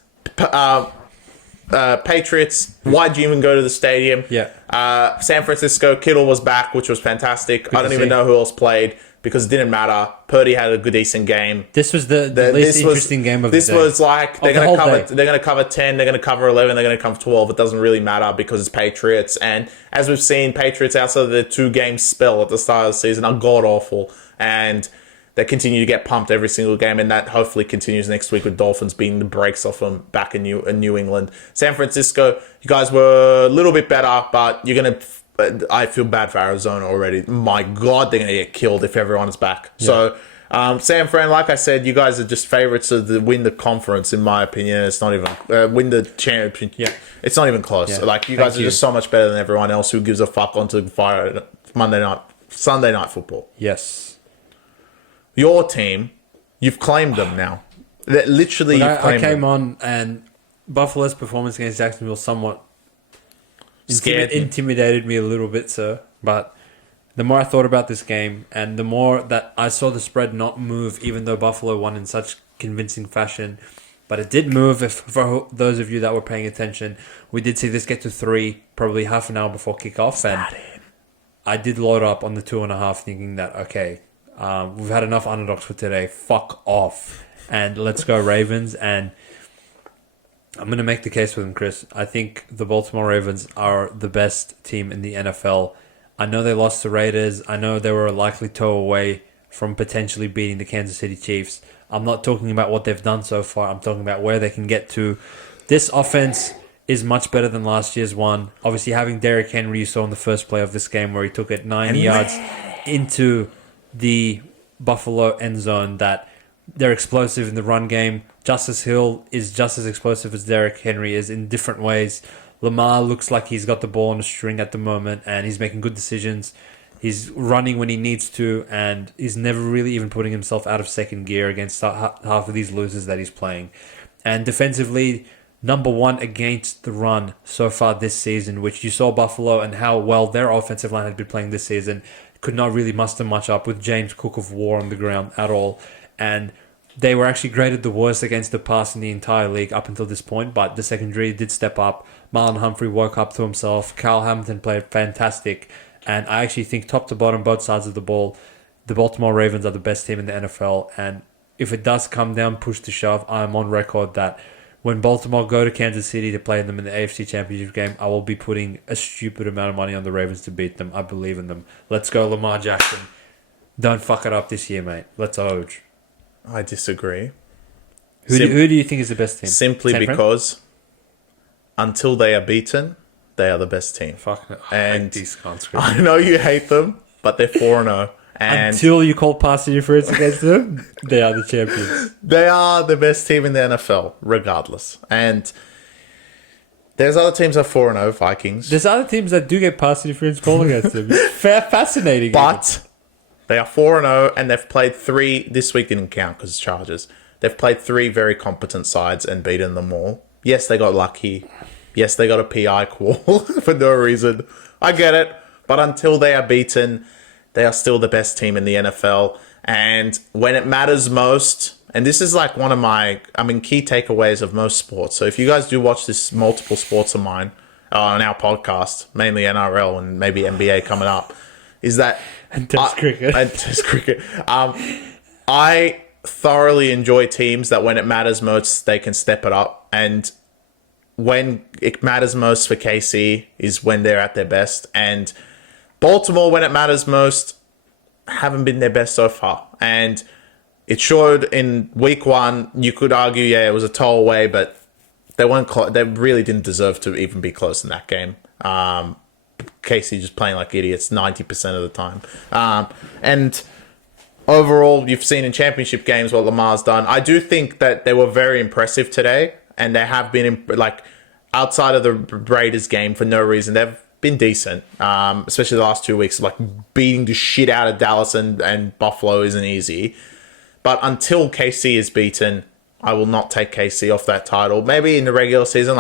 Patriots, why'd you even go to the stadium? Yeah. San Francisco, Kittle was back, which was fantastic. I don't even know who else played because it didn't matter. Purdy had a good, decent game. This was the least interesting game of the day. This was like, they're going to cover 10, they're going to cover 11, they're going to cover 12. It doesn't really matter because it's Patriots. And as we've seen, Patriots outside of their 2-game spell at the start of the season are god-awful. And they continue to get pumped every single game, and that hopefully continues next week with Dolphins beating the brakes off them back in New England. San Francisco, you guys were a little bit better, but you're going to... I feel bad for Arizona already. My God, they're going to get killed if everyone is back. Yeah. So, San Fran, like I said, you guys are just favorites to win the conference, in my opinion. It's not even... win the championship. Yeah. It's not even close. Yeah. You guys are just so much better than everyone else who gives a fuck onto Sunday night football. Yes. Your team, you've claimed them now. Literally, I came on and Buffalo's performance against Jacksonville somewhat intimidated me a little bit, sir. But the more I thought about this game and the more that I saw the spread not move, even though Buffalo won in such convincing fashion, but it did move. For those of you that were paying attention, we did see this get to 3 probably half an hour before kickoff. And I did load up on the 2.5 thinking that, okay, we've had enough underdogs for today. Fuck off. And let's go Ravens. And I'm going to make the case with them, Chris. I think the Baltimore Ravens are the best team in the NFL. I know they lost to Raiders. I know they were a likely toe away from potentially beating the Kansas City Chiefs. I'm not talking about what they've done so far. I'm talking about where they can get to. This offense is much better than last year's one. Obviously, having Derrick Henry, you saw in the first play of this game where he took it 90 yards into the Buffalo end zone, that they're explosive in the run game. Justice Hill is just as explosive as Derrick Henry is in different ways. Lamar looks like he's got the ball on a string at the moment and he's making good decisions. He's running when he needs to, and he's never really even putting himself out of second gear against half of these losers that he's playing. And defensively, number 1 against the run so far this season, which you saw Buffalo and how well their offensive line had been playing this season. Could not really muster much up with James Cook of War on the ground at all. And they were actually graded the worst against the pass in the entire league up until this point, but the secondary did step up. Marlon Humphrey woke up to himself. Kyle Hamilton played fantastic. And I actually think top to bottom, both sides of the ball, the Baltimore Ravens are the best team in the NFL. And if it does come down, push to shove, I'm on record that when Baltimore go to Kansas City to play them in the AFC Championship game, I will be putting a stupid amount of money on the Ravens to beat them. I believe in them. Let's go, Lamar Jackson. Don't fuck it up this year, mate. Let's Oj. I disagree. Who do you think is the best team? Simply because until they are beaten, they are the best team. Fuck no. I hate these cunts. I know you hate them, but they're 4-0. And until you call pass interference against them, they are the champions. They are the best team in the NFL, regardless. And there's other teams that are 4-0, Vikings. There's other teams that do get pass interference called against them. Fascinating. But They are 4-0, and they've played 3. This week didn't count because it's Chargers. They've played 3 very competent sides and beaten them all. Yes, they got lucky. Yes, they got a PI call for no reason. I get it. But until they are beaten, they are still the best team in the NFL. And when it matters most, and this is like one of my, key takeaways of most sports. So if you guys do watch this multiple sports of mine on our podcast, mainly NRL and maybe NBA coming up, is that... And Test cricket. And Test cricket. I thoroughly enjoy teams that when it matters most, they can step it up. And when it matters most for KC is when they're at their best. And Baltimore, when it matters most, haven't been their best so far. And it showed in week 1. You could argue, yeah, it was a toll away, but they weren't they really didn't deserve to even be close in that game. KC just playing like idiots 90% of the time. And overall, you've seen in championship games what Lamar's done. I do think that they were very impressive today, and they have been, outside of the Raiders game for no reason. They've been decent, especially the last 2 weeks. Like, beating the shit out of Dallas and Buffalo isn't easy. But until KC is beaten, I will not take KC off that title. Maybe in the regular season,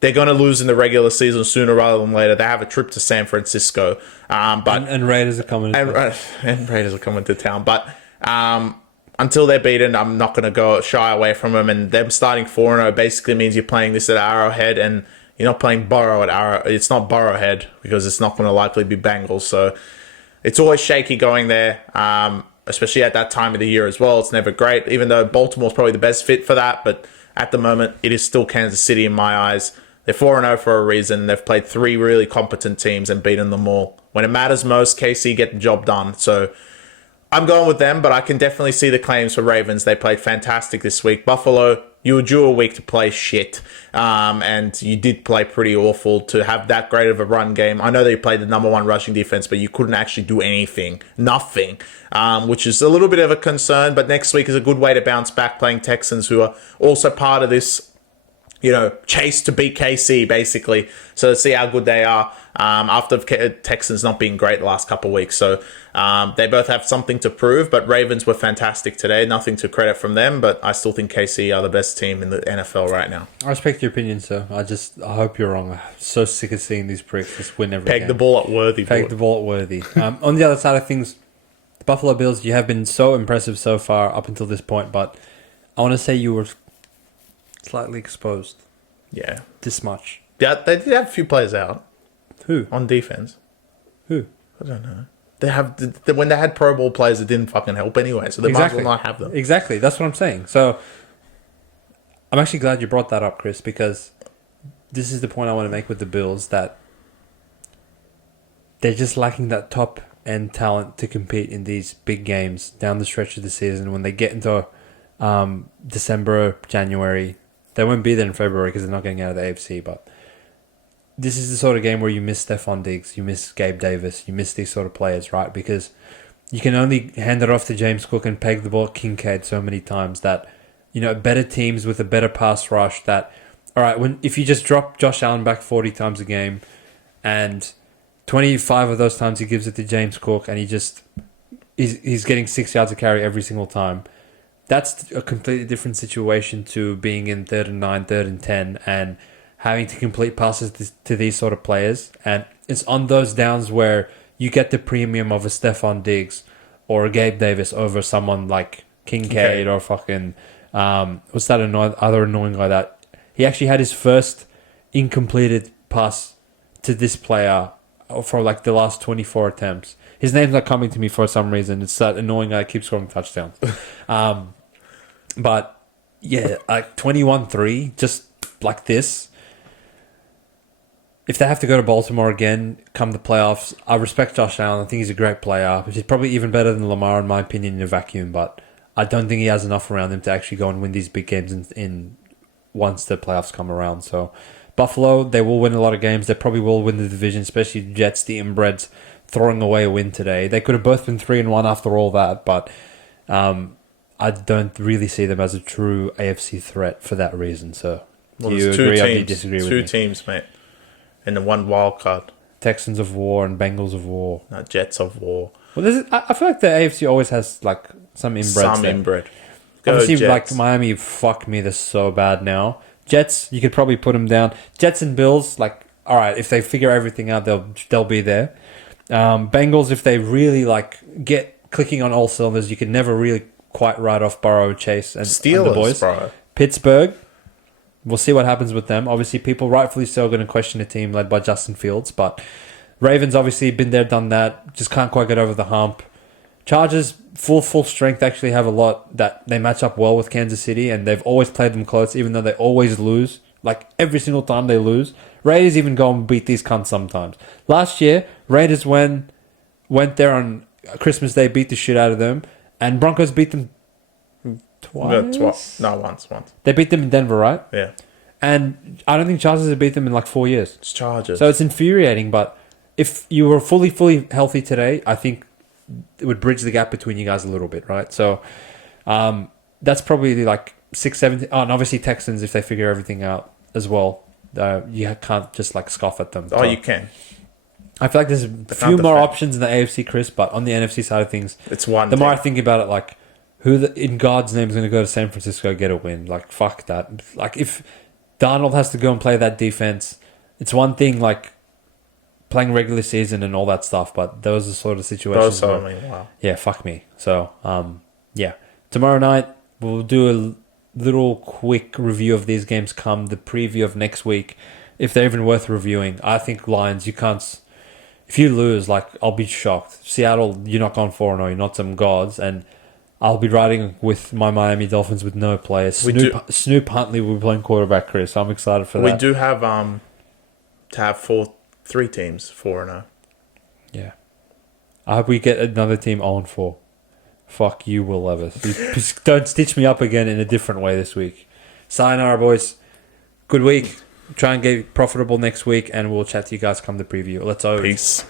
they're going to lose in the regular season sooner rather than later. They have a trip to San Francisco. And Raiders are coming to town. And Raiders are coming to town. But until they're beaten, I'm not going to go shy away from them. And them starting 4-0 basically means you're playing this at Arrowhead, and you're not playing Burrow at Arrow. It's not Burrowhead because it's not going to likely be Bengals. So it's always shaky going there, especially at that time of the year as well. It's never great, even though Baltimore's probably the best fit for that. But at the moment, it is still Kansas City in my eyes. They're 4-0 for a reason. They've played 3 really competent teams and beaten them all. When it matters most, KC get the job done. So I'm going with them, but I can definitely see the claims for Ravens. They played fantastic this week. Buffalo, you were due a week to play shit, and you did play pretty awful to have that great of a run game. I know they played the number 1 rushing defense, but you couldn't actually do anything. Nothing, which is a little bit of a concern, but next week is a good way to bounce back playing Texans, who are also part of this chase to beat KC, basically. So see how good they are after Texans not being great the last couple of weeks. So they both have something to prove, but Ravens were fantastic today. Nothing to credit from them, but I still think KC are the best team in the NFL right now. I respect your opinion, sir. I hope you're wrong. I'm so sick of seeing these pricks just win every game. Peg the ball at Worthy. Peg the ball at Worthy. On the other side of things, the Buffalo Bills, you have been so impressive so far up until this point, but I want to say you were slightly exposed. Yeah. This much. Yeah, they did have a few players out. Who? On defense. Who? I don't know. They have when they had Pro Bowl players, it didn't fucking help anyway, so they might as well not have them. Exactly. That's what I'm saying. So I'm actually glad you brought that up, Chris, because this is the point I want to make with the Bills, that they're just lacking that top end talent to compete in these big games down the stretch of the season. When they get into December, January, they won't be there in February because they're not getting out of the AFC, but this is the sort of game where you miss Stephon Diggs, you miss Gabe Davis, you miss these sort of players, right? Because you can only hand it off to James Cook and peg the ball at Kincaid so many times that, better teams with a better pass rush that, all right, if you just drop Josh Allen back 40 times a game and 25 of those times he gives it to James Cook and he's getting 6 yards of carry every single time, that's a completely different situation to being in 3rd and 9, 3rd and 10, and having to complete passes to these sort of players. And it's on those downs where you get the premium of a Stephon Diggs or a Gabe Davis over someone like Kincaid or fucking... what's that other annoying guy that... He actually had his first incompleted pass to this player for like the last 24 attempts. His name's not coming to me for some reason. It's that annoying guy that keeps scoring touchdowns. But yeah, like 21-3, just like this. If they have to go to Baltimore again, come the playoffs, I respect Josh Allen. I think he's a great player. He's probably even better than Lamar, in my opinion, in a vacuum. But I don't think he has enough around him to actually go and win these big games in once the playoffs come around. So Buffalo, they will win a lot of games. They probably will win the division, especially the Jets, the inbreds, throwing away a win today. They could have both been 3-1 after all that, but I don't really see them as a true AFC threat for that reason. So well, do you agree or do you disagree with me? 2 teams, mate. And the 1 wild card. Texans of War and Bengals of War. No, Jets of War. Well, I feel like the AFC always has like some inbred. Obviously, Jets. like Miami, fuck me, they're so bad now. Jets, you could probably put them down. Jets and Bills, like, all right, if they figure everything out, they'll be there. Bengals, if they really like get clicking on all cylinders, you could never really quite write off Burrow, Chase, and the boys. Bro. Pittsburgh, we'll see what happens with them. Obviously, people rightfully so are going to question a team led by Justin Fields, but Ravens obviously been there, done that. Just can't quite get over the hump. Chargers, full strength, actually have a lot that they match up well with Kansas City, and they've always played them close, even though they always lose. Like, every single time they lose. Raiders even go and beat these cunts sometimes. Last year, Raiders went there on Christmas Day, beat the shit out of them, and Broncos beat them twice? No, once. They beat them in Denver, right? Yeah. And I don't think Chargers have beat them in like 4 years. It's Chargers. So it's infuriating, but if you were fully healthy today, I think it would bridge the gap between you guys a little bit, right? So that's probably like 6, 7... Oh, and obviously Texans, if they figure everything out as well. You can't just like scoff at them. Oh, you can. I feel like there's a few more options in the AFC, Chris, but on the NFC side of things, it's one. The more I think about it, like, who in God's name is going to go to San Francisco get a win? Like, fuck that. Like, if Darnold has to go and play that defense, it's one thing, like, playing regular season and all that stuff, but those are sort of situations wow. Yeah, fuck me. So, yeah. Tomorrow night, we'll do a little quick review of these games come the preview of next week, if they're even worth reviewing. I think Lions, you can't... If you lose, like, I'll be shocked. Seattle, you're not going 4-0, you're not some gods, and I'll be riding with my Miami Dolphins with no players. Snoop Huntley will be playing quarterback, Chris. I'm excited for that. We do have to have 3 teams 4-0. Yeah. I hope we get another team 0-4. Fuck you, Will Levis. Don't stitch me up again in a different way this week. Sayonara, boys. Good week. Try and get profitable next week, and we'll chat to you guys come the preview. Let's go. Peace.